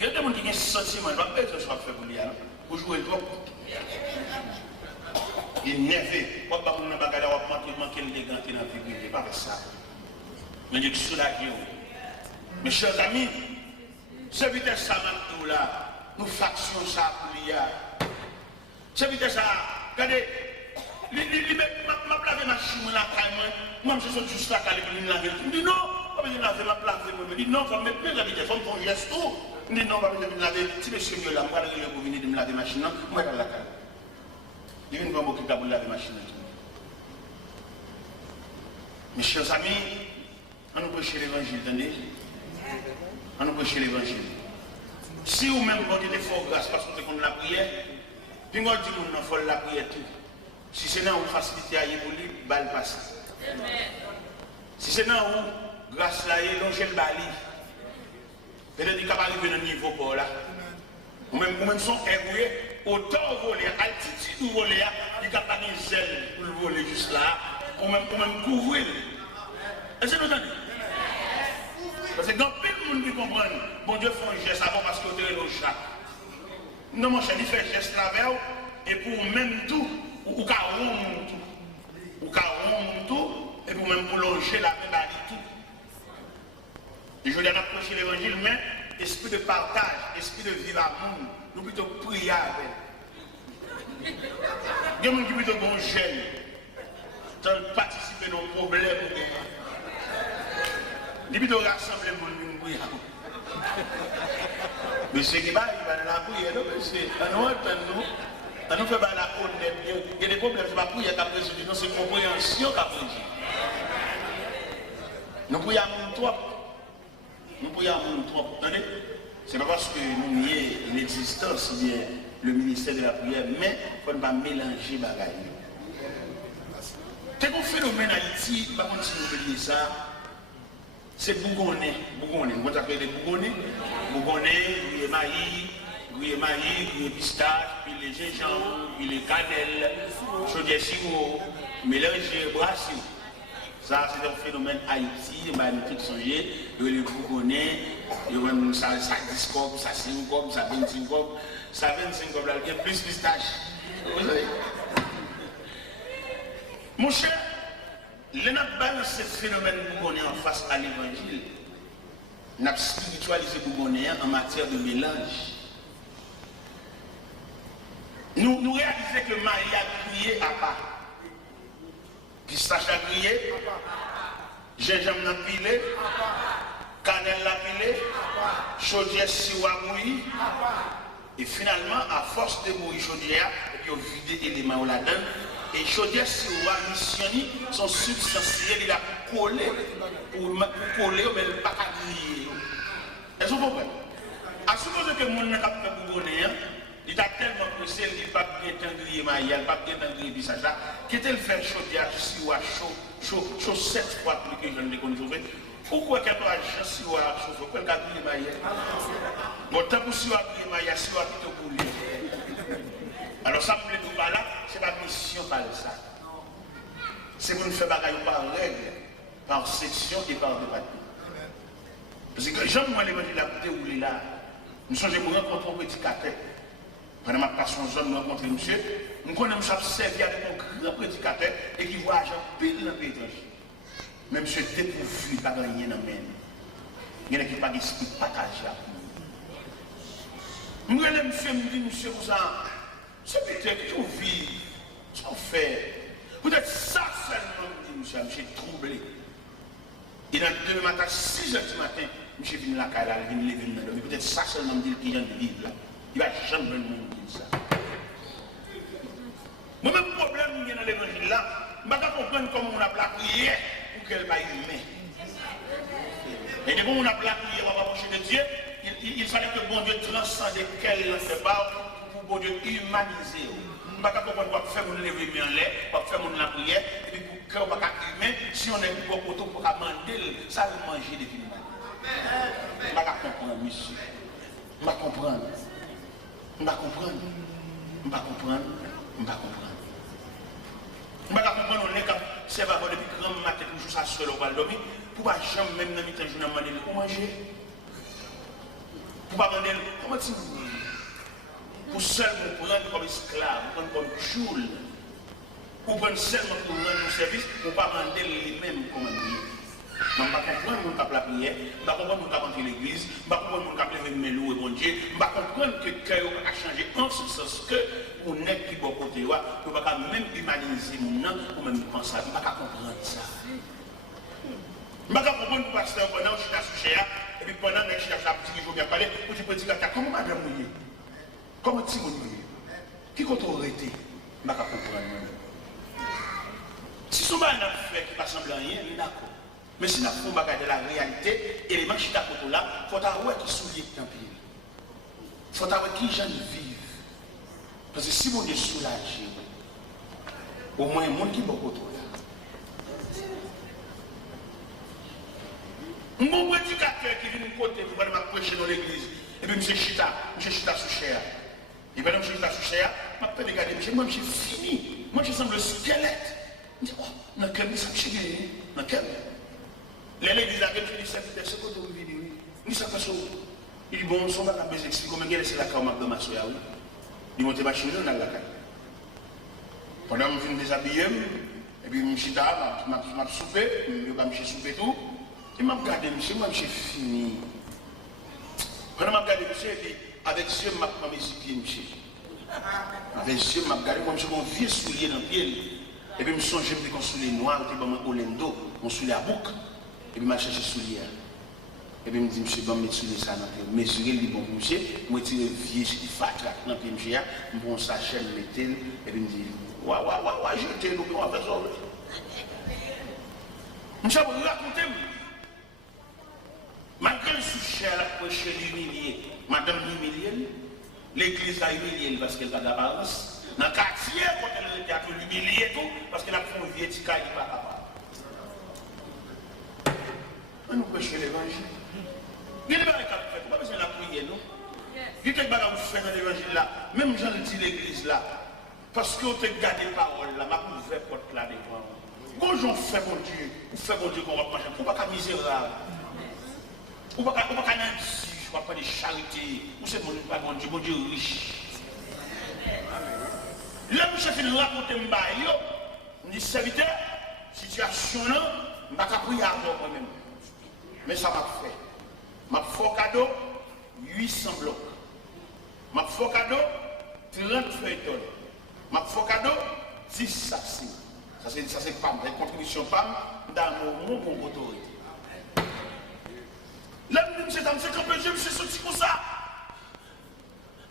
Il y a des gens qui ont un sentiment, je ne vais pas dire ce qu'on fait pour lui. Pour jouer trop. Il est nerveux. Pourquoi pas on va manquer le dégât dans la vie? Pas ça. Mais il est soulagé. Mes chers amis, ce vitesse ça maintenant là, nous factions ça pour lui. Ce vitesse ça, regardez, ma plave machine là, moi je suis juste là, je me laver. Je dis non, je vais laver ma plave. Je dis non, je vais mettre la vitesse, je vais faire un geste. Je dis non, je vais me laver. Si monsieur mieux là, je vais venir de me laver la machine, moi je vais la caler. Je viens de m'occuper de laver la machine. Mes chers amis, on nous prêche l'évangile, attendez. On nous prêche l'évangile. Si vous-même vous dites fort grâce parce que vous avez la prière, puis vous dites que vous faut la prière tout. Si c'est là où facilité à y pour lui, balle passe. Si c'est là où grâce là, il longe le bali. Peut-être qu'il va arriver dans le niveau pour là. Ou même son égoué, autant voler, altitude ou voler, il va pas des ailes pour le voler juste là. Ou même couvrir. Est-ce que vous entendez? Parce que dans peu de monde qui comprennent, bon Dieu fait un geste avant parce que vous avez le chat. Non, mon cher, il fait un geste là et pour même tout, ou qu'à rond tout. Ou qu'à rond tout, et pour même pour longer la même tout. Et je viens d'approcher l'évangile, mais esprit de partage, esprit de vivre amour, nous plutôt prier avec. Il y a des gens qui plutôt bon gêne, de participer à nos problèmes. Il plutôt rassembler mon prier. Mais c'est qui va, il va dans la prière, on nous fait la honnête. Il y a des problèmes, c'est pas prier qu'à présider, non, c'est compréhension qu'à présider. Nous prions trop. Nous prions trop. Attendez, c'est pas parce que nous nions l'existence, bien le ministère de la prière, mais il ne faut pas mélanger les bagages. C'est un phénomène Haïti, par contre, si vous oubliez ça, c'est Bougonnais. Vous appelez les Bougonnais? Bougonnais, maïs, pistache, puis les gingembre, puis les cannelles, chaudière sirop, mélangé, brassé. Ça, c'est un phénomène Haïti, magnifique songer, les Bougonnais, ça 10 copes, ça 5 copes, ça 25 copes, ça 25 copes, il y a plus pistache. Vous savez? Mon cher, le n'a balancé ce phénomène Bougonnais en face à l'évangile. N'a spiritualisé Bougonnais en matière de mélange. Nous réalisons que Marie a crié à part. Pistache a crié, gingembre l'a pilé, cannelle l'a pilé, chaudière siwa mouille. Et finalement, à force de mouiller chaudière, il a vidé l'élément là-dedans. Et chaudière siwa missionné, son substantiel, il a collé pour coller, mais il n'a pas griller. Est-ce que vous comprenez? À supposer que le monde n'a pas fait Bougonnais, il a tellement pressé, il n'a pas bien grillé maïa, il n'a pas bien grillé bissage là, qu'il a fait chaudière siwa chaud 7 fois plus que je ne l'ai connu. Pourquoi qu'il y a pas de siwa chaud? Pourquoi il y a grillé maïa? Bon, tant que siwa grillé maïa, siwa plutôt pour lui. Alors ça me plaît tout par là, c'est la mission par ça. C'est pour nous faire bagaille par règle, par section et par département. Parce que Jean-Moi l'évangile la côté où il est là, nous sommes rencontrés un prédicateur. Pendant ma passion zone, nous rencontrons monsieur, nous connaissons servi avec un grand prédicateur et qui voyage en pile dans le pays étranger. Mais monsieur dépourvu, pas gagné dans le même. Il y a qui pas d'esprit partage là. Nous allons me dire, monsieur, vous c'est peut-être que vous vivez, ce qu'on fait. Peut-être ça seulement, monsieur, troublé. Et dans le matin, 6 h du matin, monsieur vient la caille, il vient lever le nom. Peut-être ça seulement me dit qu'il vient de vivre là. Il va jamais le monde dit ça. Moi-même, problème qui est dans l'évangile là, je ne peux pas comprendre comment on a la prière pour qu'elle va humaine. Et de comme on a la prière, on va approcher de Dieu, il fallait que bon Dieu transcende qu'elle ne fait pas pour bon Dieu humaniser. Je ne peux pas comprendre pourquoi faire mon lever bien en l'air, pourquoi faire mon la prière, et puis pour que on va humain, si on est bon pour manger, ça va manger depuis nous. Je ne peux pas comprendre, monsieur. Je ne peux pas comprendre. Je ne peux pas comprendre. Je ne peux pas comprendre. Je ne peux pas comprendre. Je ne peux pas comprendre, on est comme c'est pas depuis grand matin, toujours ça seul au bal dormir, pour pas jamais même dans le journée demander pour manger. Pour pas demander comment tu pour seulement prendre comme esclave, prendre comme choule, pour prendre seulement pour rendre nos services, pour pas demander les mêmes commandes. Je ne peux pas comprendre mon cap la prière, je ne peux pas comprendre mon cap entrer l'église, je ne peux pas comprendre mon cap lever mes loups et bon Dieu, je ne peux pas comprendre que le cœur a changé en ce sens que on est qui bon côté, on ne peut pas même humaniser mon nom, ou même penser à ça, je ne peux pas comprendre ça. Je ne peux pas comprendre le pasteur pendant que je suis à ce cher, et puis pendant que je suis à ce petit jour bien parlé, où tu peux dire, comment madame mouillé? Comment tu mouillé? Qui compte autorité? Je ne peux pas comprendre. Si ce n'est pas un affaire qui ne ressemble à rien, d'accord. Mais si nous avons de la réalité, et les manches à côté là, il faut avoir qui soulier dans le pays. Il faut avoir qui gens vivent. Parce que si vous êtes soulagé, au moins il y a un monde qui est beaucoup là. Mon prédicateur qui vient de côté, vous allez prêcher dans l'église, et puis M. Chita sous cher. Et bien, M. Chita sous cher, je vais regarder, moi je suis fini. Moi je semble squelette. Je dis, oh, dans quel ça me chie, dans quel. L'église a dit, c'est quoi ton vidéo? Il dit, il dit, bon, on va pas expliquer comment c'est la carte de ma soeur. Il monte ma chez nous dans la caille. Pendant que je viens déshabiller, et puis je suis là, je m'ai soupé, je vais souper tout. Il m'a regardé, monsieur, moi j'ai fini. Pendant que je regardé, monsieur, avec Dieu, je m'a mis mes pieds, monsieur. Avec Dieu, je m'a regardé, moi j'ai mon vieux soulier dans le pied. Et puis je me suis dit, je me suis dit, noir, je me suis dit, mon soulier à boucle. Et puis, je cherché soulier. Et puis, je me dis, monsieur, je vais mesurer ça dans le pied. Mesurer le bon monsieur, je vais tirer le vieux, je dis, fatra dans le pied, monsieur, je prends sa chaîne, je mets et puis, je me dis, ouais, jetez le pied, on va faire ça. Monsieur, vous racontez, malgré le sous-cher, la prêcher l'humilier, madame l'humilier, l'église a humilié parce qu'elle a d'apparence. Dans le quartier, quand elle était à l'humilier, parce qu'elle a fait un vieux tika, il n'est pas capable. Nous prêchons l'évangile. Il y a des choses qui sont pas besoin de la prière, non? Il y a des choses qui sont dans l'évangile là, même j'en dis l'église là, parce que vous avez gardé la parole là, ma ouvert porte là devant. Quand j'en fais mon Dieu, vous faites mon Dieu qu'on va pas manger, vous ne pouvez pas misérable. Vous ne pouvez pas nanti, je ne parle pas de charité, vous savez mon Dieu riche. Là, je suis venu raconter je dis serviteur, situation là, je ne vais pas prier avant moi-même. Mais ça m'a fait. M'a fait cadeau 800 blocs. M'a fait cadeau 30 feuilletons. M'a fait cadeau 10 sacs. Ça c'est PAM, la contribution PAM dans mon bon autorité. Là, monsieur, je me suis sorti comme ça.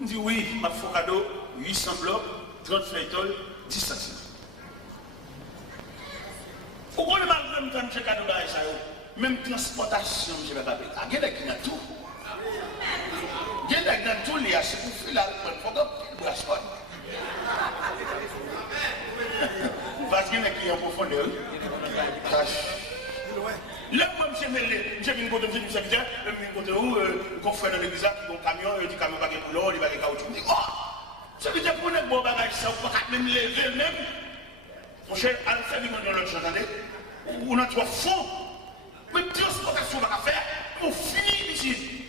Je dis oui, m'a fait cadeau 800 blocs, 30 feuilletons, 10 sacs. Pourquoi le malgré me donne ce cadeau là, même transportation, je ne vais pas payer. Il y a des gens qui ont tout. Il y a des gens qui ont tout, c'est pour faire la photo, il doit se faire. Parce qu'il y a des gens qui ont en profondeur. Là, moi, je viens de côté, je viens de côté où, qu'on fait dans l'église, qui ont un camion, il dit qu'il n'y a pas de boulot, il n'y a pas de caoutchouc. Je dis, oh, ça veut dire qu'on a un bon bagage, ça, on ne peut pas même lever, même. Mon cher, à la fin du monde de l'autre chose, on a trois fonds. Mais transportation va faire, on finit ici.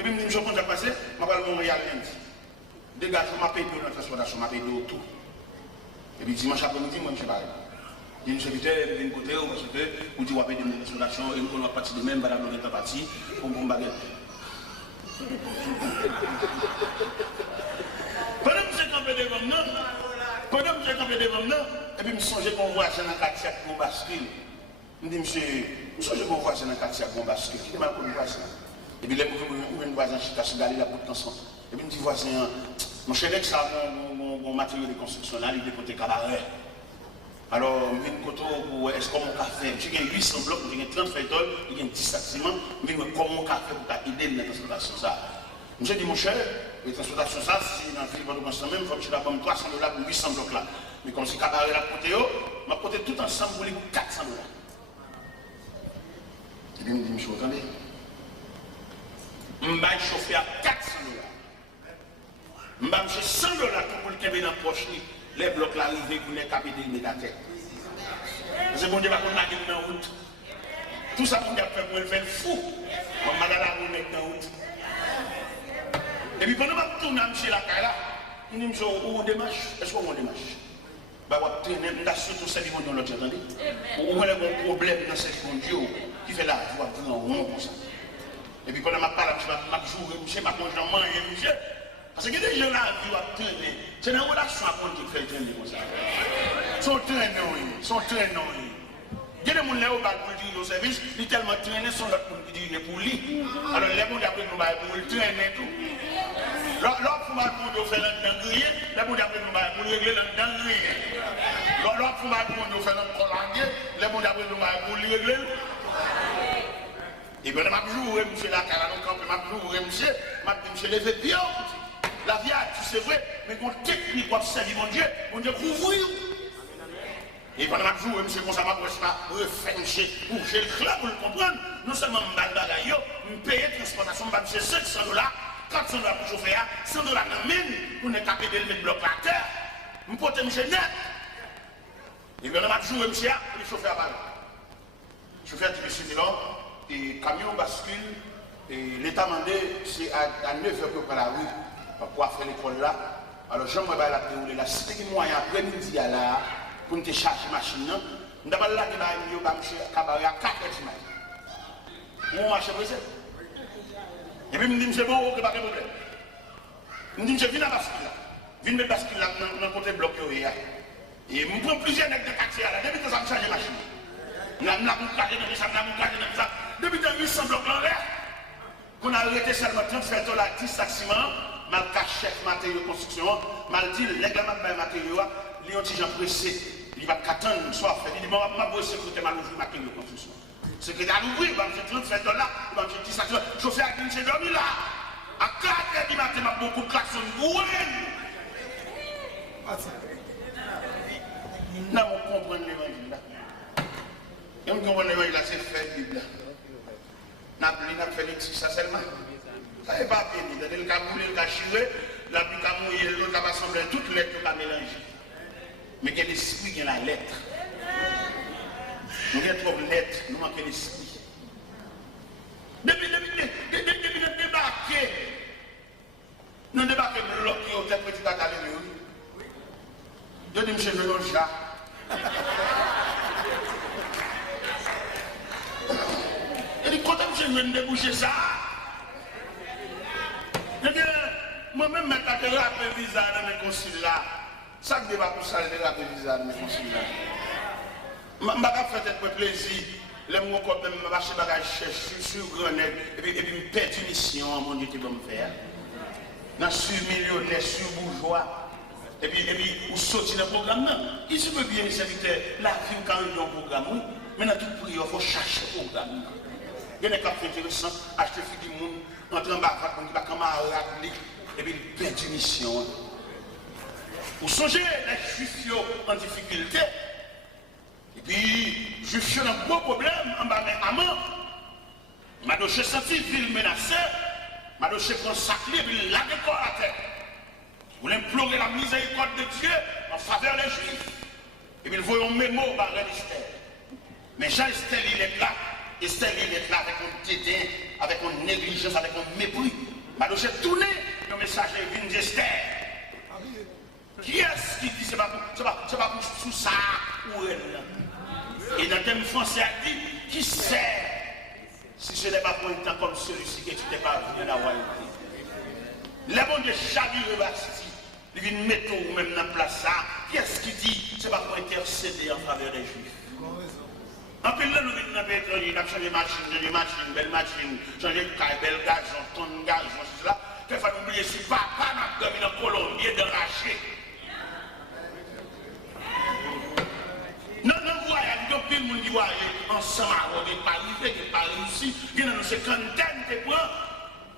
Et puis, je me suis passé, je vais aller Montréal lundi. Dégage, je m'appelle pour la transportation, je m'appelle pour tout. Et puis, dimanche après-midi, moi, je suis parlé. Je me suis dit, je vais côté, parce que vous dites, vous avez des transportations, et nous, on va partir de même, voilà, nous, on est parti, pour me baguette. Pendant que j'ai campé devant nous, et puis, je me suis dit qu'on voit ça dans 4 pour bascule. Je dis, monsieur, je suis voisin dans le quartier à Bombasque, qui est mal connu voisin. Et puis, les voisins, je suis à Galilée, la bout de canson. Et puis, me dit voisin, mon cher, ça, mon matériel de construction là, il est côté cabaret. Alors, je viens de est-ce qu'on a fait? J'ai 800 blocs, j'ai 30 feuilletons, j'ai 10 sacs ciment, mais comment on a fait pour aider dans la transportation ça? Je dis, mon cher, la transportation ça, si dans le film de construction même, il faut que je la donne $300 pour 800 blocs là. Mais comme si cabaret la côté, je vais côté tout ensemble pour les $400. Et puis, il me dit, monsieur, attendez. Je vais chauffer à $400. Je vais acheter $100 pour le cabinet dans la poche. Les blocs là arrivent pour les caper de la tête. C'est bon Dieu va qu'on a dans la route. Tout ça qu'on a fait pour le faire fou. On m'a dit la route dans la route. Et puis pendant que je tourne chez la caille là, je me dis, où on démarche? Est-ce qu'on démarche? Bah, on va traîner, on a surtout celle qui vont dans l'autre, attendez. On a un problème dans cette conduite qui fait la voie pour un rond comme ça. Et puis pendant que je parle, je vais jouer, je vais manger, parce que des gens là qui vont traîner, c'est une relation à compte qui fait traîner comme ça. Sont traînés. Il y a des gens qui ont pour le service, ils tellement traînés, sont là pour dire pour lui. Alors les gens d'après nous pour le traîner tout. L'autre pour faire un dinguerie, les gens d'après nous pour régler un dinguerie. L'autre pour faire un collandier, les gens d'après nous pour régler. Et bien, je joue, monsieur la carrière, je joue, monsieur levé bien. La vie, c'est vrai, mais qu'on technique pour servir mon Dieu couvrir. Et pendant que je joue, monsieur, comme ça, je vais refermer, bouger le club pour le comprendre. Non seulement je vais bagaille, je paye la transportation, je vais acheter $700, $400 pour chauffer, $100 dans la mine, pour ne pas payer le bloc à terre. Je porte monsieur net. Et pendant que je joue, monsieur, le chauffeur à balle. Le chauffeur qui me là, et camion bascule, et l'état mandé, c'est à 9h pour la rue. Pour faire l'école là, alors j'aimerais la dérouler là. Si tu as moyen après-midi là, pour te charger la machine, je vais là que je vais cabaret à 4h du matin. Mon marché pressé. Et puis je me dis, c'est bon, il n'y a pas de problème. Je me dis, je viens à bascule là. Je viens de bascule là, dans le côté bloc. Et je prends plusieurs nègres de taxi là, depuis que ça me change la machine. Je me ça. Depuis que 800 blocs là, qu'on a arrêté seulement 30 fêtes là, 10 sacs ciment. Mal caché matériaux de construction, mal dit, les gars de matériaux, les gens pressés, il va qu'attendre, soit fait, il dit, bon, je vais bosser pour te mal ouvrir matériaux de construction. C'est que dans l'ouvrir, j'ai 30 fêtes là, j'ai 10 sacs, chauffeur à qui j'ai dormi là. À 4h du matin, j'ai beaucoup de klaxons, non, on comprend l'évangile là. Et on comprend l'évangile là, c'est fait la Bible là. N'a fait l'exercice ça seulement. Ça n'est pas bien, il a boulé, il a chiré, la pluie a mouillé, l'autre a assemblé, toutes les lettres sont mélangées. Mais quel esprit il y a la lettre? Nous avons trop de lettres, nous manquons l'esprit. Depuis de débarquer, nous débarquons bloqués au tête petit tata de nous. Je dis, monsieur, je veux un chat. Il dit, quand monsieur, je veux déboucher ça. Moi-même, je vais rappeler le visa dans mes consuls là. Ça ne va pas pour ça, je vais rappeler le visa dans mes consuls là. Je ne vais pas faire plaisir. Les mots comme je vais acheter des bagages sur Grenade et puis je perds une mission, mon Dieu, qui va me faire. Dans sur millionnaire, sur bourgeois. Et puis, vous sortez dans le programme. Qui se peut bien, les serviteurs, la vie quand ils ont un programme, mais dans tout prix, il faut chercher le programme. Il y a des cas intéressants, acheter des gens, entrer en bas, on dit pas comment rappeler, et puis il perd une mission. Vous songez les juifs en difficulté, et puis les juifs ont un gros problème en bas, mais à mort. Madoché senti ville menacée, Madoché prend sacré, et puis la décore à terre. Vous implorer la miséricorde de Dieu en faveur des juifs. Et puis il voit un mémo par Esther. Mais Jean-Esther, il est là. Esther, il est là avec un dédain, avec une négligence, avec un mépris. Madoché tourné le message de Esther. Qui est-ce qui dit c'est pas pour sous ça ou elle? Et dans le thème français, il dit qui sait si ce n'est pas pour un temps comme celui-ci que tu n'es pas venu dans la royauté. Les bons de Chavire Basti, ils viennent mettre ou même dans la place ça. Qui est-ce qui dit c'est pas pour intercéder en faveur des Juifs? En plus, là, nous venons dans le pétrole, nous avons changé de machine, belle machine, changé de caille, belle gaz, tonne de gaz, tout cela. qu'il faut oublier si papa n'a pas dans Colombie d'arracher. Non, voyage, il y a plus de monde qui voyage ensemble, on n'est pas arrivé, on n'est pas réussi. Il y a une cinquantaine qui prend,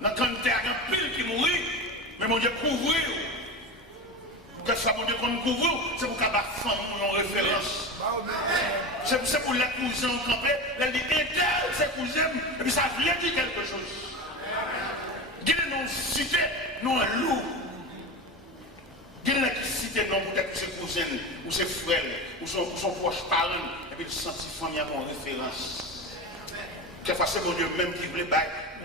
dans 30 ans, il y a pile qui mourit, mais mon Dieu couvrir. Que ça, mon Dieu, qu'on nous couvre, c'est pour qu'à la femme, nous référence. C'est pour la cousine campée, elle dit, c'est cousin, et puis ça vient dire quelque chose. Qui nous cité, nous un loup. Qui nous cité, nous peut-être ses cousines, ou ses frères, ou son proche parent, et puis le senti famille en référence. Quelquefois, c'est mon Dieu même qui voulait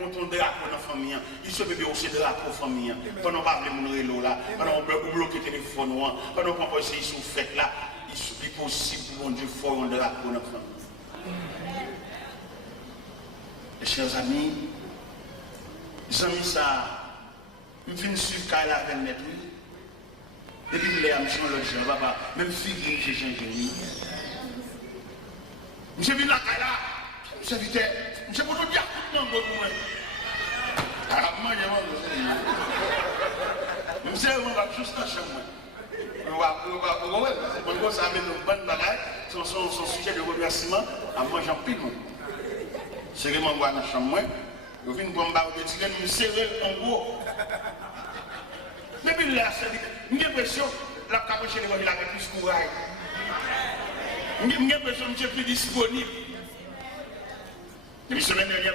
monter un drapeau dans la famille. Il se peut aussi de drapeau dans la famille. Pendant qu'on parle de mon rélo là, pendant qu'on bloque le téléphone, pendant qu'on peut essayer de faire là, il est possible pour mon Dieu faire un drapeau dans la famille. Mes chers amis, ça, je viens de suivre Kyle avec net. Depuis que je suis l'autre jour, papa, même figure j'ai changé. Je viens de la Kyle là, je viens de pour tout dire, non, pour moi. Ah, moi, je sais, on va juste dans chez moi. On va ça amène une bonne bagaille, son sujet de remerciement, à moi, j'en pile. C'est que moi, dans la chambre, je viens de bombarder, je me serrer en gros. Depuis là, j'ai l'impression que la capuche est avec plus de courage. J'ai l'impression que je suis plus disponible. Depuis la semaine dernière,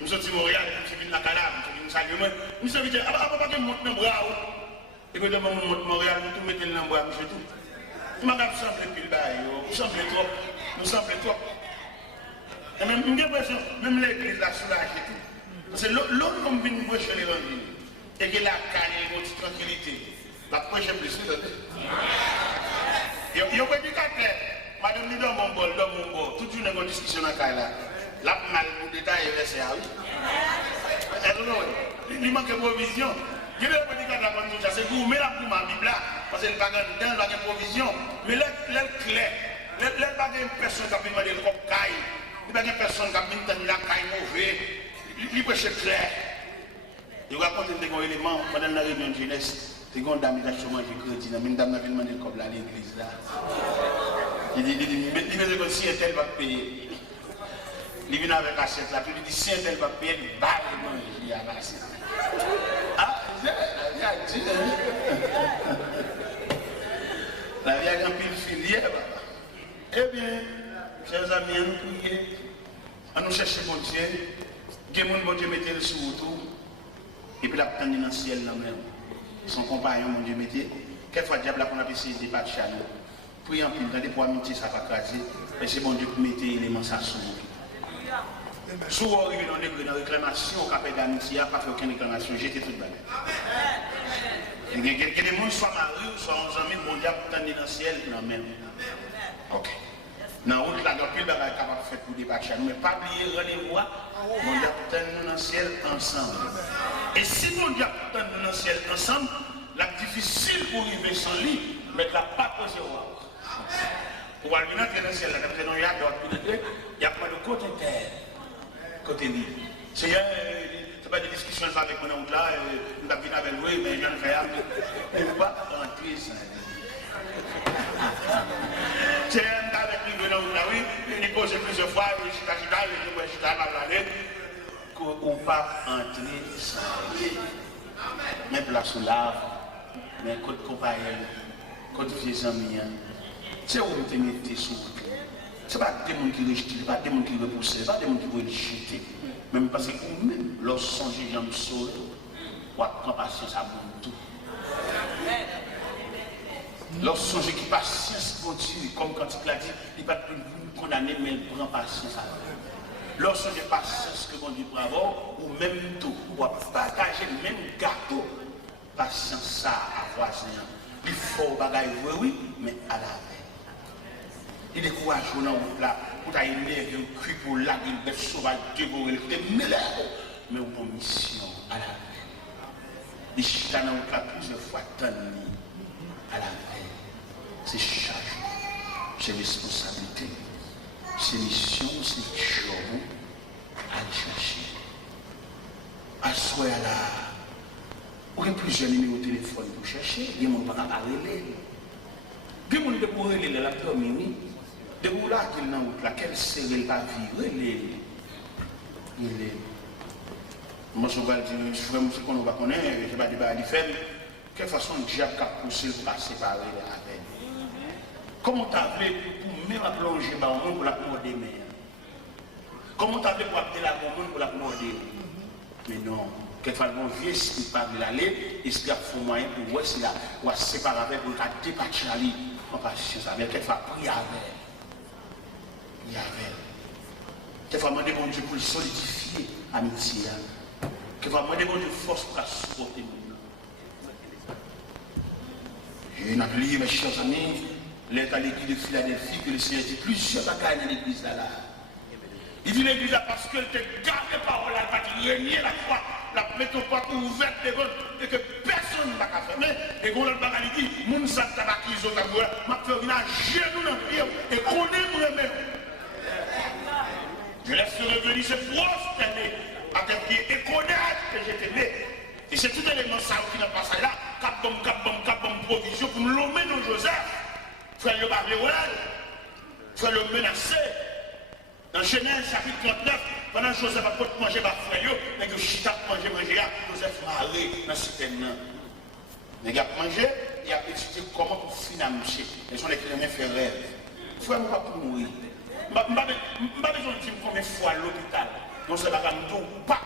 nous sommes à Montréal, nous sommes à Canada, nous sommes à Salut. Nous sommes à papa qui monte dans le bras. Et puis, nous sommes à Montréal, nous sommes dans le bras, nous sommes tout. Je m'en semble plus bas, nous sommes trop. Nous sommes trop. Et même, j'ai l'impression, même l'église là, soulagée tout. Parce que l'autre, comme vient nous prêcher l'évangile, et que la calme, notre tranquillité, la prêche plus. Il y a un prédicateur, madame, nous dans mon bol, toute une discussion dans la là. La mal pour détailler verset à oui. Il manque de provision. Je vais vous dire que la bonne c'est vous, mais là pour ma Bible là, parce que le bagage dedans, il y a une provision. Mais l'air clair, l'air pas de personne qui a demandé le cop caille, il n'y a pas de personne qui a demandé la caille mauvaise, il peut être clair. Je raconte un élément pendant la réunion de jeunesse. C'est une dame qui a chômé du crédit, une dame qui a demandé le cop là à l'église là. Il dit, mais si elle va payer. Il vient avec l'assiette là, puis il dit si elle va payer, il va manger à l'assiette. Ah, la vie a dit. La vie a un pile filière, papa. Eh bien, chers amis, à nous prier, à nous chercher mon Dieu, que mon Dieu mette le sous autour, et puis la prendre dans le ciel là même. Son compagnon, mon Dieu, mettez. Quelquefois, diable a qu'on a essayé de débattre à nous. Priez en plus, regardez pour amitié, ça va craser. Et c'est mon Dieu qui mette l'élément ça sous nous. Si vous arrivez dans une réclamation, au capet d'amitié, pas fait aucune réclamation, j'étais tout le monde. Il y a des gens soit mariés, soit en amis, mon Dieu, pour tendre dans le ciel, non même. Ok. Dans la route, là, il y a plus de choses capable de faire pour débattre, mais pas oublier rendez-vous, mon Dieu, pour tendre dans le ciel ensemble. Et si mon Dieu, pour tendre dans le ciel ensemble, la difficile pour arriver sans lui, mais la pas posé au roi. Pour aller dans le ciel, il y a pas de côté terre. Côté libre. C'est pas des discussions avec mon oncle là, nous avons avec lui, mais je ne fais rien. On ne va pas rentrer sans lui. C'est un avec lui, mon oncle là, oui, il pose plusieurs fois, je suis là, qu'on ne va pas entrer sans lui. Mais place là, mais côté compagnon, côté vieux amis, c'est où nous te mettez sous. Ce n'est pas des gens qui rejettent, ce n'est pas des gens qui repoussent, ce n'est pas des gens qui veulent jeter. Même parce que vous-même, lorsque vous songez, j'aime sauver, vous prendre patience à vous tout. Lorsque vous songez qui patience pour Dieu, comme quand il l'a dit, il ne va pas vous condamner, mais il prend patience à vous. Lorsque vous avez patience que mon Dieu prend avoir, ou même tout, ou partager le même gâteau, patience ça à voisin. Il faut bagaille, oui, mais à la veille. Il est courageux dans la route là, pour aller un cri pour la gueule, bête sauvage, dévorer, mais on a mission à la veille. Il chute dans la route là plusieurs fois, tant à la veille. C'est charge, c'est responsabilité, c'est mission, c'est job à aller chercher. Assoyez là, On a plusieurs numéros de téléphone pour chercher, il y a des gens qui ont relais. Il y a des gens qui ont relais la terminer. De où là, qu'il n'a pas quelle série va vivre, il est. Moi, je vais dire, je vais me qu'on va connaître, je ne vais pas débattre avec lui. De quelle façon le diable a poussé pour séparer avec. Comment tu as fait pour même plonger dans le monde pour la mort des mers? Comment tu as fait pour appeler la monde pour la mort des mers? Mais non. Quelquefois, mon vieux, si tu parles de l'aller, il se fait moyen pour voir si on va se séparer avec, pour débattre avec lui. On va se séparer, quelquefois, prier avec. Prier avec. Quelquefois, demander bon Dieu pour le solidifier, amitié. Quelquefois, demander bon Dieu force pour supporter nous. Et on a prié, mes chers amis, l'état de l'église de Philadelphie, que le Seigneur dit plusieurs bagailles dans l'église là. Il dit l'église là parce qu'elle te garde les paroles, elle va te régner la foi. La mettre pas ouverte et que personne ne va fermer. Et quand l'autre bagaille dit, moun sa tabaki zo taboué, m'a fait venir genou dans le pied et qu'on est moi-même. Je laisserai venir se prosterner à tes pieds et connaître que j'étais né. Et c'est tout élément ça qui n'a pas ça là, cap bon provision pour nous l'emmener dans Joseph. Frère le barrer frère le menacer. Dans Genèse chapitre 39, pendant que Joseph a pas manger par frère, mais que Chita manger, Joseph m'a arrêté dans ce thème. Mais il a mangé, il a étudié comment pour financer. Et sont les chrétiens faire rêve. Frère, nous ne pas pour mourir. Je n'ai pas besoin de dire combien de fois à l'hôpital. Non, c'est pas comme tout, pas.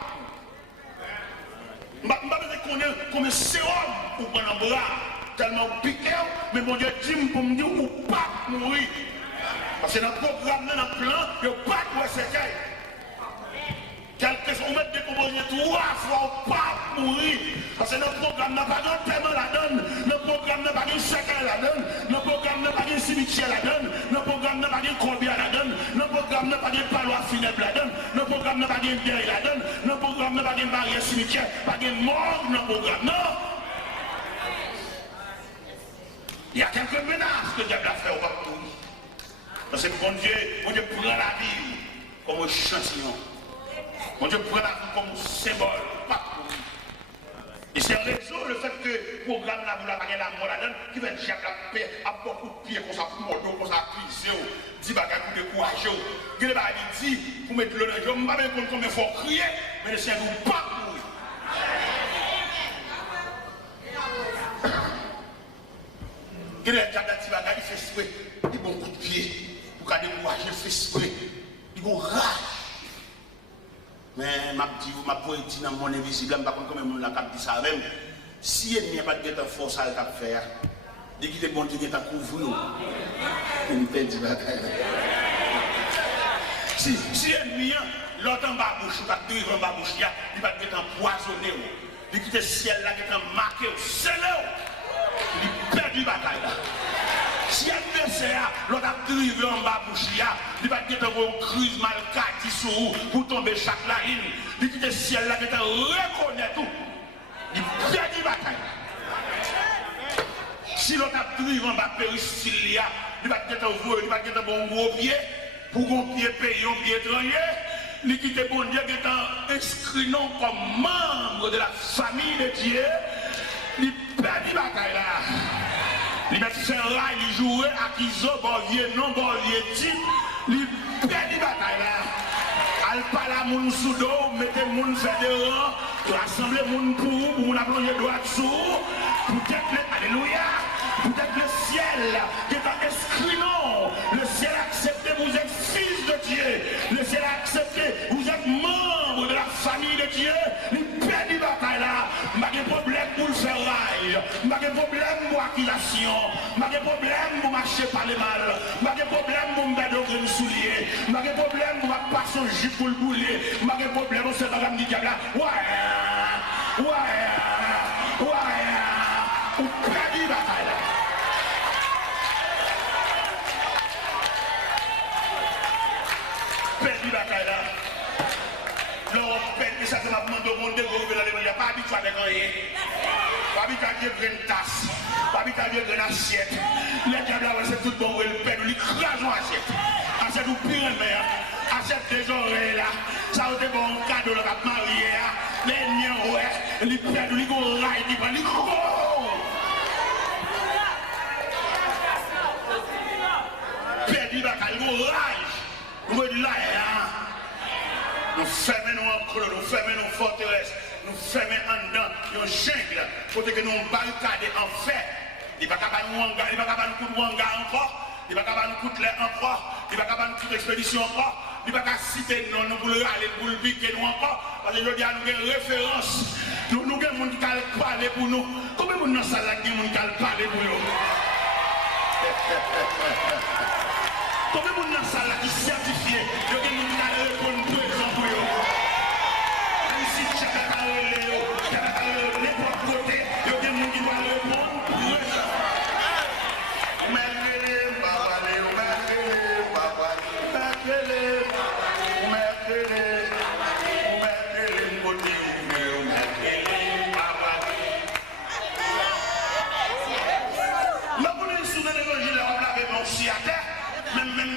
Je n'ai pas besoin de connaître combien de sérum pour prendre un bras. Tellement piqué, mais mon Dieu dit pour me dire ou pas mourir. Parce que dans le programme, dans le plan, il n'y a pas de séquelles. Quelqu'un qui met décomposé 3 fois ou pas mourir. Parce que notre programme n'a pas de paiement la donne. Notre programme n'a pas de séquelles la donne. Notre programme n'a pas de cimetière la donne. Notre programme n'a pas de combien la donne. Notre programme n'a pas de palois funèbre la donne. Notre programme n'a pas de deuil la donne. Notre programme n'a pas de barrière cimetière. Pas de mort dans le programme. Non. Il y a quelques menaces que le diable a fait au partout. Parce que bon Dieu prend la vie comme un échantillon. Bon Dieu prend la vie comme un symbole. Et c'est en raison le fait que le programme là, vous l'avez la mort là-dedans, qui va dire la paix à beaucoup de pieds, comme ça, pour mordo, comme ça, criser, dit bagaille pour décourager. Il dit, pour mettre le je ne sais pas combien il faut crier, mais le Seigneur ne pas mourir. Il y a des petits bagages, il fait souhait, il bon coup de pied. Pour décourager, il fait souhait. Il y a rage. Mais ma poétie dans le monde invisible, je ne sais pas comment on a dit ça même. Si il n'y a pas de force à le faire, dès qu'il est bon Dieu qui t'a couvert, il ne peut pas dire. Si il y a l'autre en bas bouche, il va en bas bouche, il va être empoisonné. Il quitte le ciel là qui est marqué, c'est là. Il perd du bataille là. Si l'adversaire, l'autre a drivé en bas bouche, il va être une crise mal cassée pour tomber chaque ligne. Il quitte le ciel là qui est reconnaît tout. Il perd du bataille. Si l'autre a drivé en bas péristyle, il va être un gros pied pour un pied payé, un pied étranger. Il quitte bon Dieu qui est inscrit non comme membre de la famille de Dieu. Il perd du bataille là. Il met ses rails, il joue à Kizo, bon vieux non, bon vieux type. Il perd des batailles là. Il parle à mon soudo, mettez mon fédérant, rassembler mon pour mon appeler droit dessous. Peut-être, alléluia, peut-être le ciel qui est inscrit non. Le ciel a accepté, vous êtes fils de Dieu. Le ciel a accepté, vous êtes membre de la famille de Dieu. Il perd des batailles là. Pas de problème pour le faire rail. Pas de problème pour l'accusation. Pas de problème pour marcher par les mal. Pas de problème pour me mettre au grain soulier. Pas de problème pour passer au jus pour le bouler. Pas de problème pour se faire la diable là. Ouais. Ou perdu la bataille là. Perdu la bataille là. Ça m'a demandé au monde de vous, il n'y a pas habitué avec rien. Pas habitué avec une tasse. Pas habitué avec une assiette. Les diables, c'est tout bon, il perd, il crase en assiette. Assiette ou pire, mais assiette des oreilles là. Ça a été bon cadeau, le marié. l'ennemi, ouais, il perd, il go rail, il va, il go. Perdu, il go rail. Nous là, nous fermons nos enclos, nous fermons nos forteresses, nous fermons en dedans, nos jungle, pour que nous barricades en fait. Il ne va pas nous hangar, il ne va pas nous coûter hangar encore, il ne va pas nous coûter l'air encore, il ne va pas nous coûter l'expédition encore, il ne va pas citer non, nous voulons aller pour le piquer nous encore, parce que je dis à nous une référence, nous avons des gens qui parlent pour nous. Combien de gens dans la salle qui parlent pour nous? Combien de gens dans la salle qui sont certifiés, il y a des gens qui répondent présent pour eux? Même si tu as parlé, tu as parlé de n'importe côté, il y a des gens qui doivent répondre présent.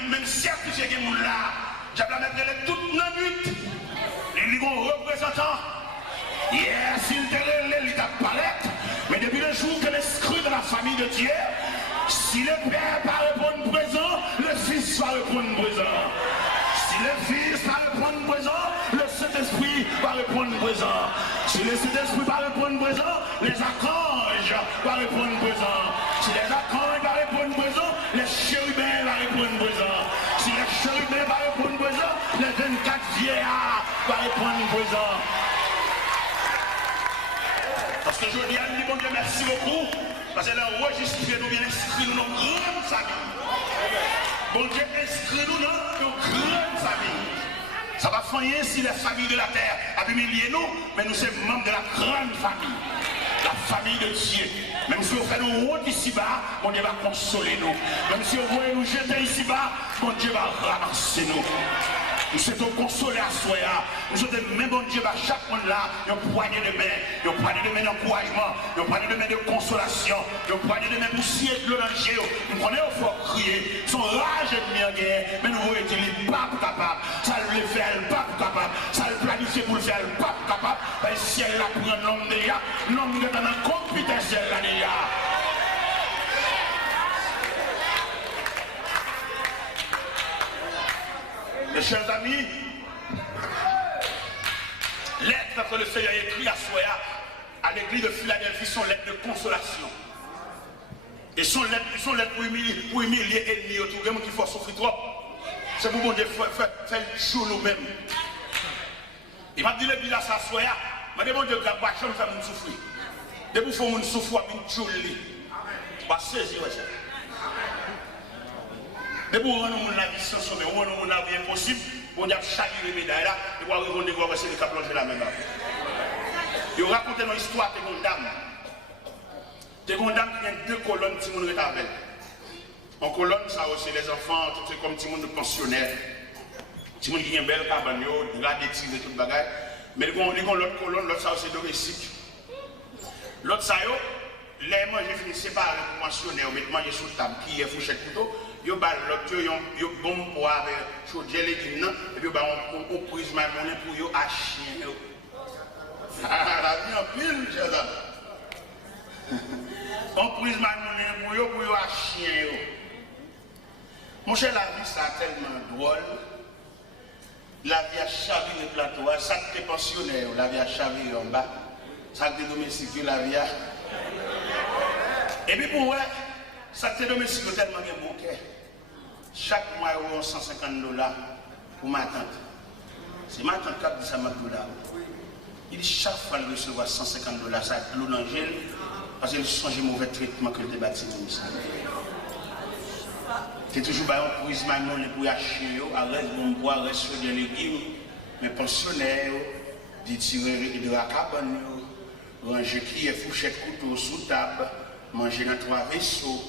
Même si j'ai des gens là, j'ai la mettre toute la nuit. Les représentants, hier, s'il te l'est, il palette, mais depuis le jour que l'esprit de la famille de Dieu, si le Père va répondre présent, le Fils va répondre présent. Si le Fils va répondre présent, le Saint-Esprit va répondre présent. Si le Saint-Esprit va répondre présent, les archanges vont répondre présent. Si les archanges vont répondre présent, les chérubins vont répondre présent. Si les chérubins vont répondre présent, les 24 vieillards vont répondre présent. Parce que je dis à lui, bon Dieu, merci beaucoup. Parce qu'elle a enregistré nous, bien inscrit nous dans une grande famille. Bon Dieu, inscrit-nous dans une grande famille. Ça va faire si les familles de la terre a humilié nous, mais nous sommes membres de la grande famille. La famille de Dieu. Même si on fait nous honte ici-bas, mon Dieu va consoler nous. Même si on veut nous jeter ici-bas, mon Dieu va ramasser nous. Nous sommes consolés à soi. Nous sommes même bon Dieu, à chaque monde là, une poignée de main d'encouragement, une poignée de main de consolation, une poignée de main pour scier le danger. Nous prenons au fort crier, son rage est bien guerre, mais nous voyons qu'il n'est pas capable. Ça le fait, elle n'est pas capable. Ça le planifie pour le faire, elle n'est pas capable. Parce que si elle a pris un homme déjà, l'homme est dans la compétence là déjà. Mes chers amis, lettre que le Seigneur a écrit à Soya, à l'église de Philadelphie, sont lettres de consolation. Et sont lettres pour humilier l'ennemi autour de nous qui faut souffrir trop. C'est pour bon Dieu faire le jour nous-mêmes. Il m'a dit l'église à Soya, il m'a dit bon Dieu, la boîte de faire nous souffrir. Depuis qu'il faut nous souffrir, nous souffrir. On va saisir ça. Depuis qu'on rend la vie sans sommet, on rend la vie impossible, on a chaque médaille là, et on va revenir voir c'est les cas plonger la même là. Ils racontent une histoire de mon dame. De mon dame qui a deux colonnes, si on est avec. En colonne, ça aussi les enfants, tout comme tout le monde pensionnaire. Tout le monde qui a une belle cabane, il a des tirs et tout le bagage. Mais ils ont l'autre colonne, l'autre ça aussi domestique. L'autre ça, les manger finissent séparés pour pensionnaire, on met manger sur la table, qui est fourchette couteau. Yo bal l'autre yo bon pour avec chaudière légumes et puis on prise ma monnaie pour yo à chien. Ah la vie en pile chers amis. On prise ma monnaie pour yo à chien. Mon cher, la vie ça tellement drôle. La vie a chaviré plateau, ça que t'es pensionnaire, la vie a chaviré en bas. Ça que t'es domestique, la vie a. Et puis pour moi, ça que t'es domestique tellement bien bon cœur. Chaque mois, il y a $150 pour ma tante. C'est ma tante qui a dit ça, $. Il dit chaque fois qu'il recevra $150, ça a l'eau dans le gel, parce qu'il change le mauvais traitement que le bâti dans ça. C'est toujours un prise manon pour acheter, arrête bon bois, arrête sur des légumes, mais pensionnaires, des tireurs de la cabane, ranger qui est fourchette couteau sous table, manger dans 3 vaisseaux.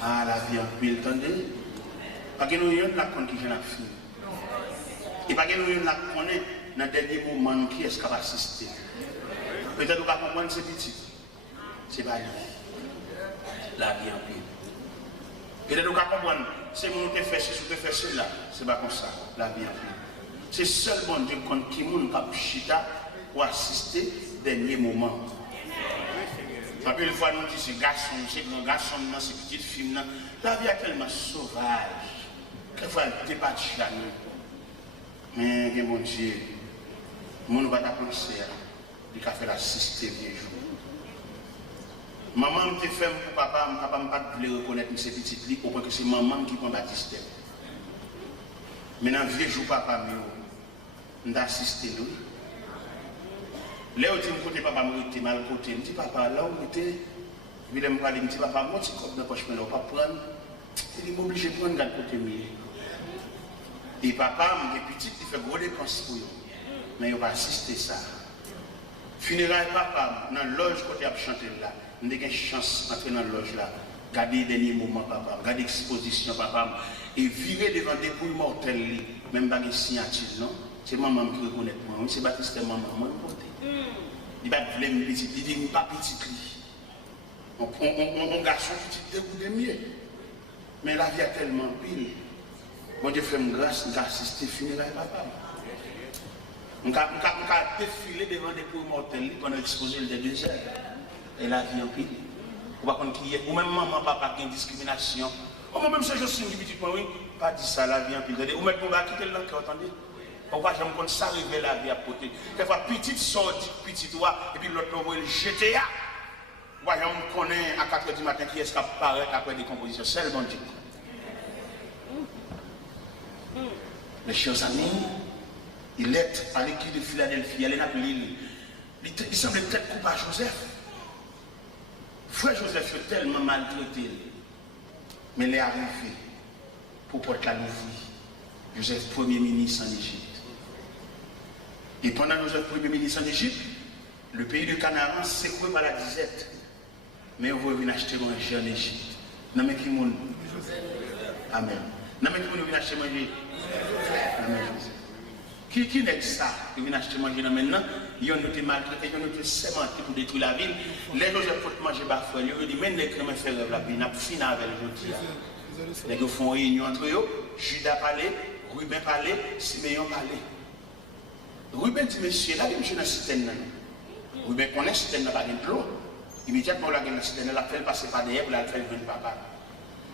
Ah, la vie en pile, attendez. Parce que nous avons la compte qui vient à finir. Et parce que nous avons la compte dans le dernier moment qui est-ce qui va assister. Peut-être que vous ne pouvez pas comprendre ce petit. Ce n'est pas lui. La vie en pile. Peut-être que vous ne pouvez pas comprendre. C'est mon te fait ceci, te fait cela. Ce n'est pas comme ça. La vie en pile. C'est seul bon Dieu qui est chita pour assister au dernier moment. Après, une fois, nous disons, c'est garçon, c'est grand garçon, c'est petite fille, la vie est tellement sauvage. Quelquefois, elle n'est pas de chat. Mais, mon Dieu, mon ne va pas penser, il a fait l'assister vieux jour. Maman me fait pour papa, papa ne pas le reconnaître, mais c'est petit lit, au point que c'est maman qui prend Baptiste. Maintenant, vieux jour, papa, je vais assister nous. Là, je dis, côté papa, je suis mal côté. Je dis, papa, là où je suis, je vais me parler, je dis, papa, moi, tu ne peux pas prendre. Il est obligé de prendre de côté. Et papa, je suis petit, il fait gros dépenses pour eux. Mais il va assister ça. Funérailles, papa, dans la loge, côté à chanter là, je n'ai qu'une chance d'entrer dans la loge là. Garder les derniers moments, papa, garder l'exposition, papa, et virer devant des couilles mortelles, même pas de signature, non? C'est maman qui reconnaît moi, c'est Baptiste, maman, moi, il va te me petit, il dit, pas petit. On garçon petit, dégoût de mieux. Mais la vie a tellement pile. Mon Dieu fait une grâce, on a assisté funérailles, papa. On a défilé devant des couilles mortelles pendant l'exposé des déserts. Et la vie en pile. Ou même maman, papa, qui a une discrimination. Ou même si je suis une petite oui, pas dit ça, la vie en pile. Ou même on va quitter le cœur, attendez. On va jamais comme ça arriver la vie à côté. Quelquefois, petite sortie, petite doigt, et puis l'autre va le jeter. Voyons, on connaît à 4h du matin qui est-ce qui apparaît après des compositions. C'est le bon Dieu. Mes chers amis, il est à l'équipe de Philadelphie, elle est dans l'île. Il semble peut-être coupé à Joseph. Frère Joseph est tellement maltraité. Mais il est arrivé pour porter la nouvelle. Joseph, premier ministre en Égypte. Et pendant Joseph, premier ministre en Égypte, le pays de Canaan s'écroule par la disette. Mais on va venir acheter manger en Égypte. Non mais qui monde? Amen. Non mais qui monde vient acheter manger? Amen. Qui n'est ça? Qui vient acheter manger maintenant? Ils ont été maltraités, ils ont été sémentés pour détruire la ville. Les Joseph faut manger bafoué. Ils ont dit, mais les chrétiens font rêve la ville, n'a pas fini avec les gens. Les gens font réunion entre eux, Judas parlait, Ruben parlait, Siméon parlait. Ruben dit, monsieur, là, il y a une citerne. Ruben connaît la citerne, il n'y a pas de l'eau. Immédiatement, la citerne, elle a fait passer par derrière pour la faire venir papa.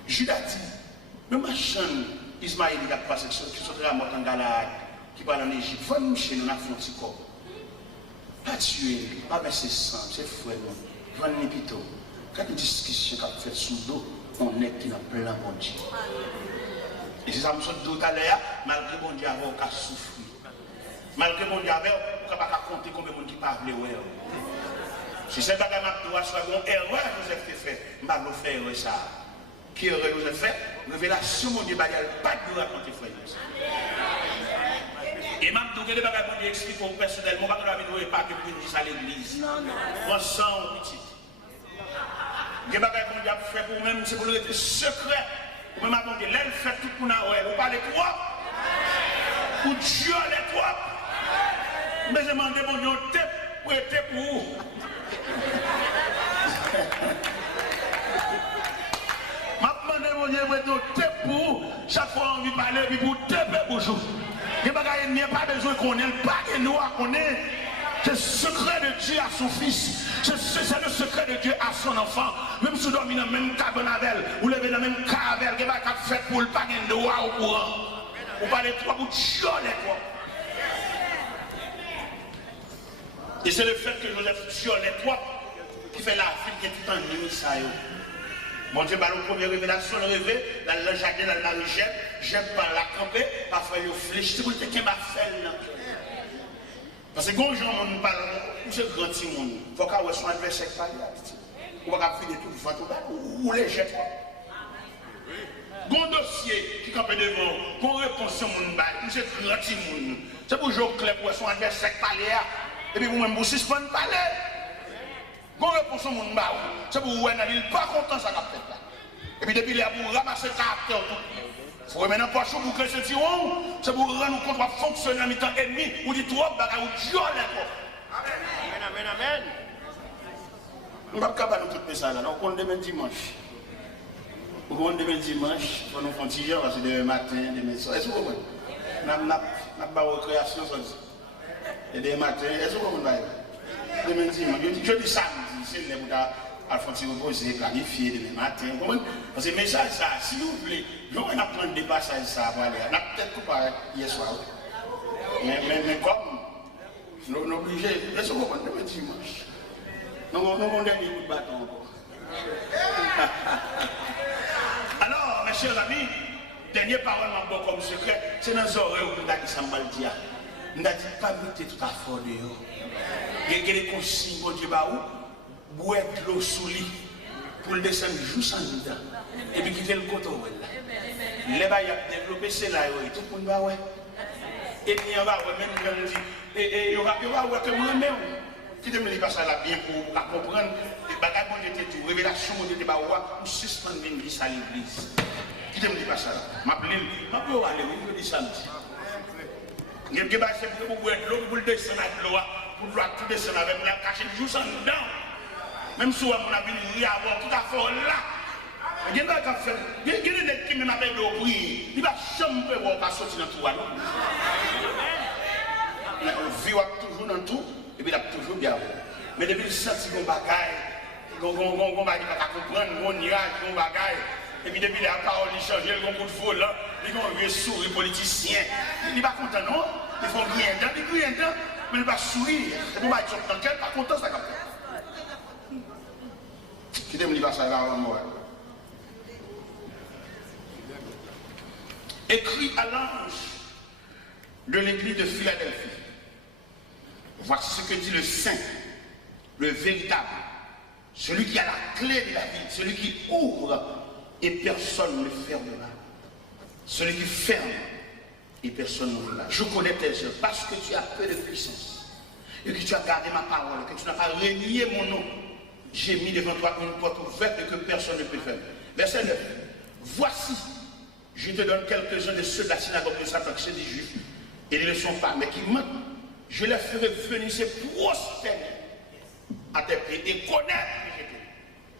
Judas dit, mais ma chaîne, Ismaël, il a passé, qui sont à la mort en Galade, qui parle en Égypte, il faut nous chez nous, on a fait un petit corps. Pas tuer, pas verser sang, c'est fouet, non. Il faut plutôt. Quand une discussion qui a fait sous l'eau, on est qui n'a plein bon Dieu. Et c'est ça, je me suis dit tout à l'heure, malgré bon Dieu, on a souffert. Malgré bon Dieu, on ne peut pas compter combien de monde qui parle. Si c'est pas que je soit une erreur que Joseph a fait, je ne vais pas faire erreur ça. Qui erreur que Joseph fait? Révélation, mon Dieu, il n'y a pas de raconter frère. Et même tout le monde qui explique personnellement, je ne vais pas que vous dites à l'église. Moi, sans petit. Les bagages qu'on a fait pour même, c'est pour le secret. Vous même attendez, là, fait tout pour nous. Vous parlez trop. Ou Dieu les trop. Mais je demande mon Dieu, pour être pour vous. Je demande mon Dieu, pour être pour vous. Chaque fois, on veut parler, puis pour taper pour vous. Les bagages, il n'y a pas besoin qu'on ait, pas que nous qu'on ait. C'est le secret de Dieu à son fils. C'est le secret de Dieu à son enfant. Même si vous dormez dans la même cabane, vous levez dans la même cabane, vous n'avez pas fait pour le pas de droit au courant. Vous parlez trois bouts de chioler quoi. Et c'est le fait que Joseph tue les trois qui fait la vie qui est tout en nuit ça. Mon Dieu, la première révélation, le rêve, dans le jardin, dans la richesse, j'aime pas la camper, parfois il fléchit, vous êtes qui m'a fait là. Parce que quand les gens nous parlent, c'est grand monde. Il faut qu'on soit adversaire par là. On va finir tout le temps, ou les jette. Bon dossier qui campe devant, qu'on réponse au monde, c'est grand monde. C'est pour jouer clair pour son adversaire par là. Et puis vous-même, vous suspendez par là. Qu'on réponse au monde, c'est pour vous, il n'est pas content ça qu'a fait là. Et puis depuis là, vous ramassez le caractère tout. Vous remettez un poisson pour créer ce tyran, c'est pour rendre compte de fonctionner en mi-temps ennemi, ou dit trop, ou Dieu Amen, amen, amen. On ne va pas nous tout ça là, on compte demain dimanche. On compte demain dimanche, on nous fait un petit jour, parce que demain matin, demain soir. Est-ce que vous comprenez? On a pas de recréation, ça dit. Et des matins, est-ce que vous comprenez? Demain dimanche, je dis samedi, c'est le bout à faire reposer, planifier demain matin. Parce que le message, ça, s'il vous plaît, nous on a prendre des passages, ça va aller. On a peut-être coupé hier soir. Mais comme nous sommes obligés, est-ce que vous comprenez demain dimanche? Nous avons un dernier coup de bâton encore. Alors, mes chers amis, dernière parole, comme secret, c'est dans les oreilles où nous avons dit ça, nous avons dit pas mettre tout à fort dehors. Il y a des consignes pour Dieu, boire de l'eau sous lit pour le descendre juste en dedans. Et puis quitter le côté. Les bails ont développé, c'est là, tout le monde va ouais. Et puis on va même nous dit, et il y aura que moi-même. Qui te me dit pas ça là bien pour comprendre, les bagages bon était tout, révélation bon était pas ou suspendre l'église à l'église. Qui te me dit pas ça là? M'appeler, aller, on dit samedi. Il y a des bagages pour boire de l'eau, pour le descendre à l'eau, pour tout descendre avec la cacher juste en dedans. Même si on a vu avoir tout à fait là. Il y a des gens qui me appellent au bruit, il va jamais pas sortir dans tout. On vit toujours dans tout. Et puis il a toujours bien. Mais depuis le senti qu'on bagaille, qu'on va comprendre, qu'on mirage, qu'on bagaille. Et puis depuis la parole, il change, il y a un coup de foule, il y a un vieux sourire politicien. Il n'est pas content, non? Il faut griller un temps, mais il va sourire. Et puis il va être dans quel pas content, ça va faire. Qui te me dit pas ça, là, avant moi? Écrit à l'ange de l'église de Philadelphie. Voici ce que dit le saint, le véritable, celui qui a la clé de la vie, celui qui ouvre et personne ne fermera, celui qui ferme et personne n'ouvrira. Je connais tes œuvres parce que tu as peu de puissance et que tu as gardé ma parole, que tu n'as pas renié mon nom. J'ai mis devant toi une porte ouverte et que personne ne peut fermer. Verset 9. Voici, je te donne quelques-uns de ceux de la synagogue de Satan, qui sont des juifs, et ils ne le sont pas, mais qui mentent. Je les ferai venir se prosterner à tes pieds et connaître que j'étais.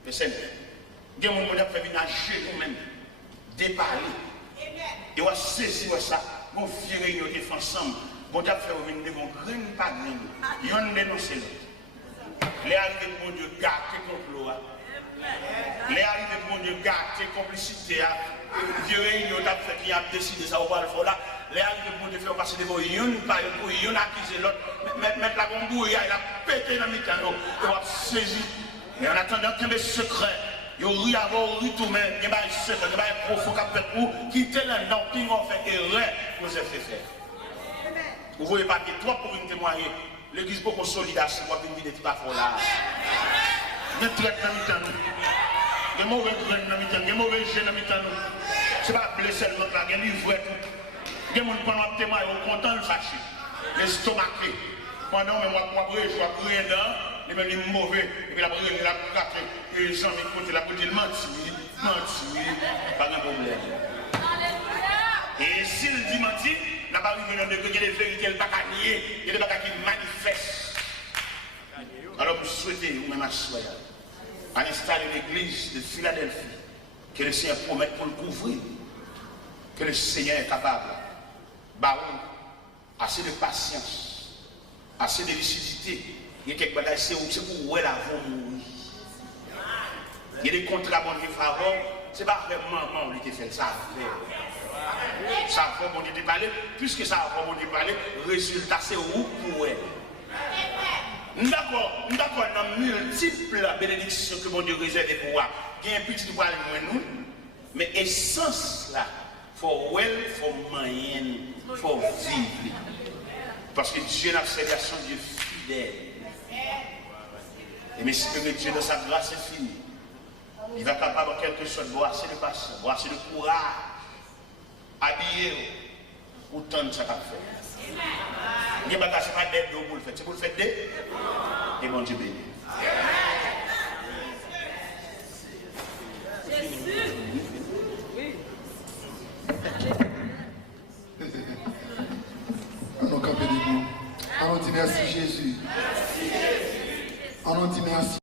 Le Seigneur. Dieu m'a fait venir à genoux-même, déparler. Et on va saisir ça, on va virer nos défenses ensemble. Bon Dieu fait venir devant grain pas grain. Il y a un dénoncé l'autre. Les arrivées de mon Dieu gâter complot. Les arrivées de mon Dieu gâter complicité. Virer nos défenses qui a décidé ça au bas de là. Les arrivées pour te faire passer devant une par une, une accuser l'autre, mettre la bombe, il a pété dans le mécano, il va saisir. Et en attendant qu'il y ait des secrets, il y a un tout, mais il y a un secret, il y a un profond pour quitter le nom qui ont fait erreur pour se faire. Vous voyez pas que toi pour une témoigner, l'église pour qu'on solidarité, moi qui me dis pas pour là. Il y a des traites dans le mécano, des mauvais graines dans le mécano, des mauvais jeux dans le mécano. Ce n'est pas blessé seulement là, il y a des livres tout. Il y a des gens qui ont témoigné, ils sont contents de fâcher. Les stomaqués. Pendant que moi, je vais crier dedans, les mêmes mauvais. Et puis la brûle, la craquer. Et les gens qui comptent la brûle, ils mentent. Pas de problème. Et s'il dit mentir, n'a pas arrivé dans le degré de vérité, il n'y a pas qu'à nier. Il y a des bagages qui manifestent. Alors vous souhaitez, vous-même à installer l'église de Philadelphie, que le Seigneur promette pour le couvrir, que le Seigneur est capable. Assez de patience, assez de lucidité. Il y a quelques bagages, c'est pour où elle a mourir. Il y a des contrats qui favorisent, c'est pas vraiment on qui fait ça. Ça va bon Dieu parler, puisque ça va bon Dieu parler, résultat c'est où pour elle. D'accord, dans multiples bénédictions que mon Dieu réserve pour moi. Il y a un petit point de nous, mais essence là. For well, for moyen, for vivre. Parce que Dieu n'a fait son Dieu fidèle. Et mais si Dieu dans sa grâce est fini, il va capable en quelque sorte de voir assez de patience, voir assez de courage, habiller autant de ça qu'a fait. Il n'y a pas d'aide pour le faire, c'est pour le faire d'aide. Et bon Dieu béni. On dit merci Jésus. On dit merci.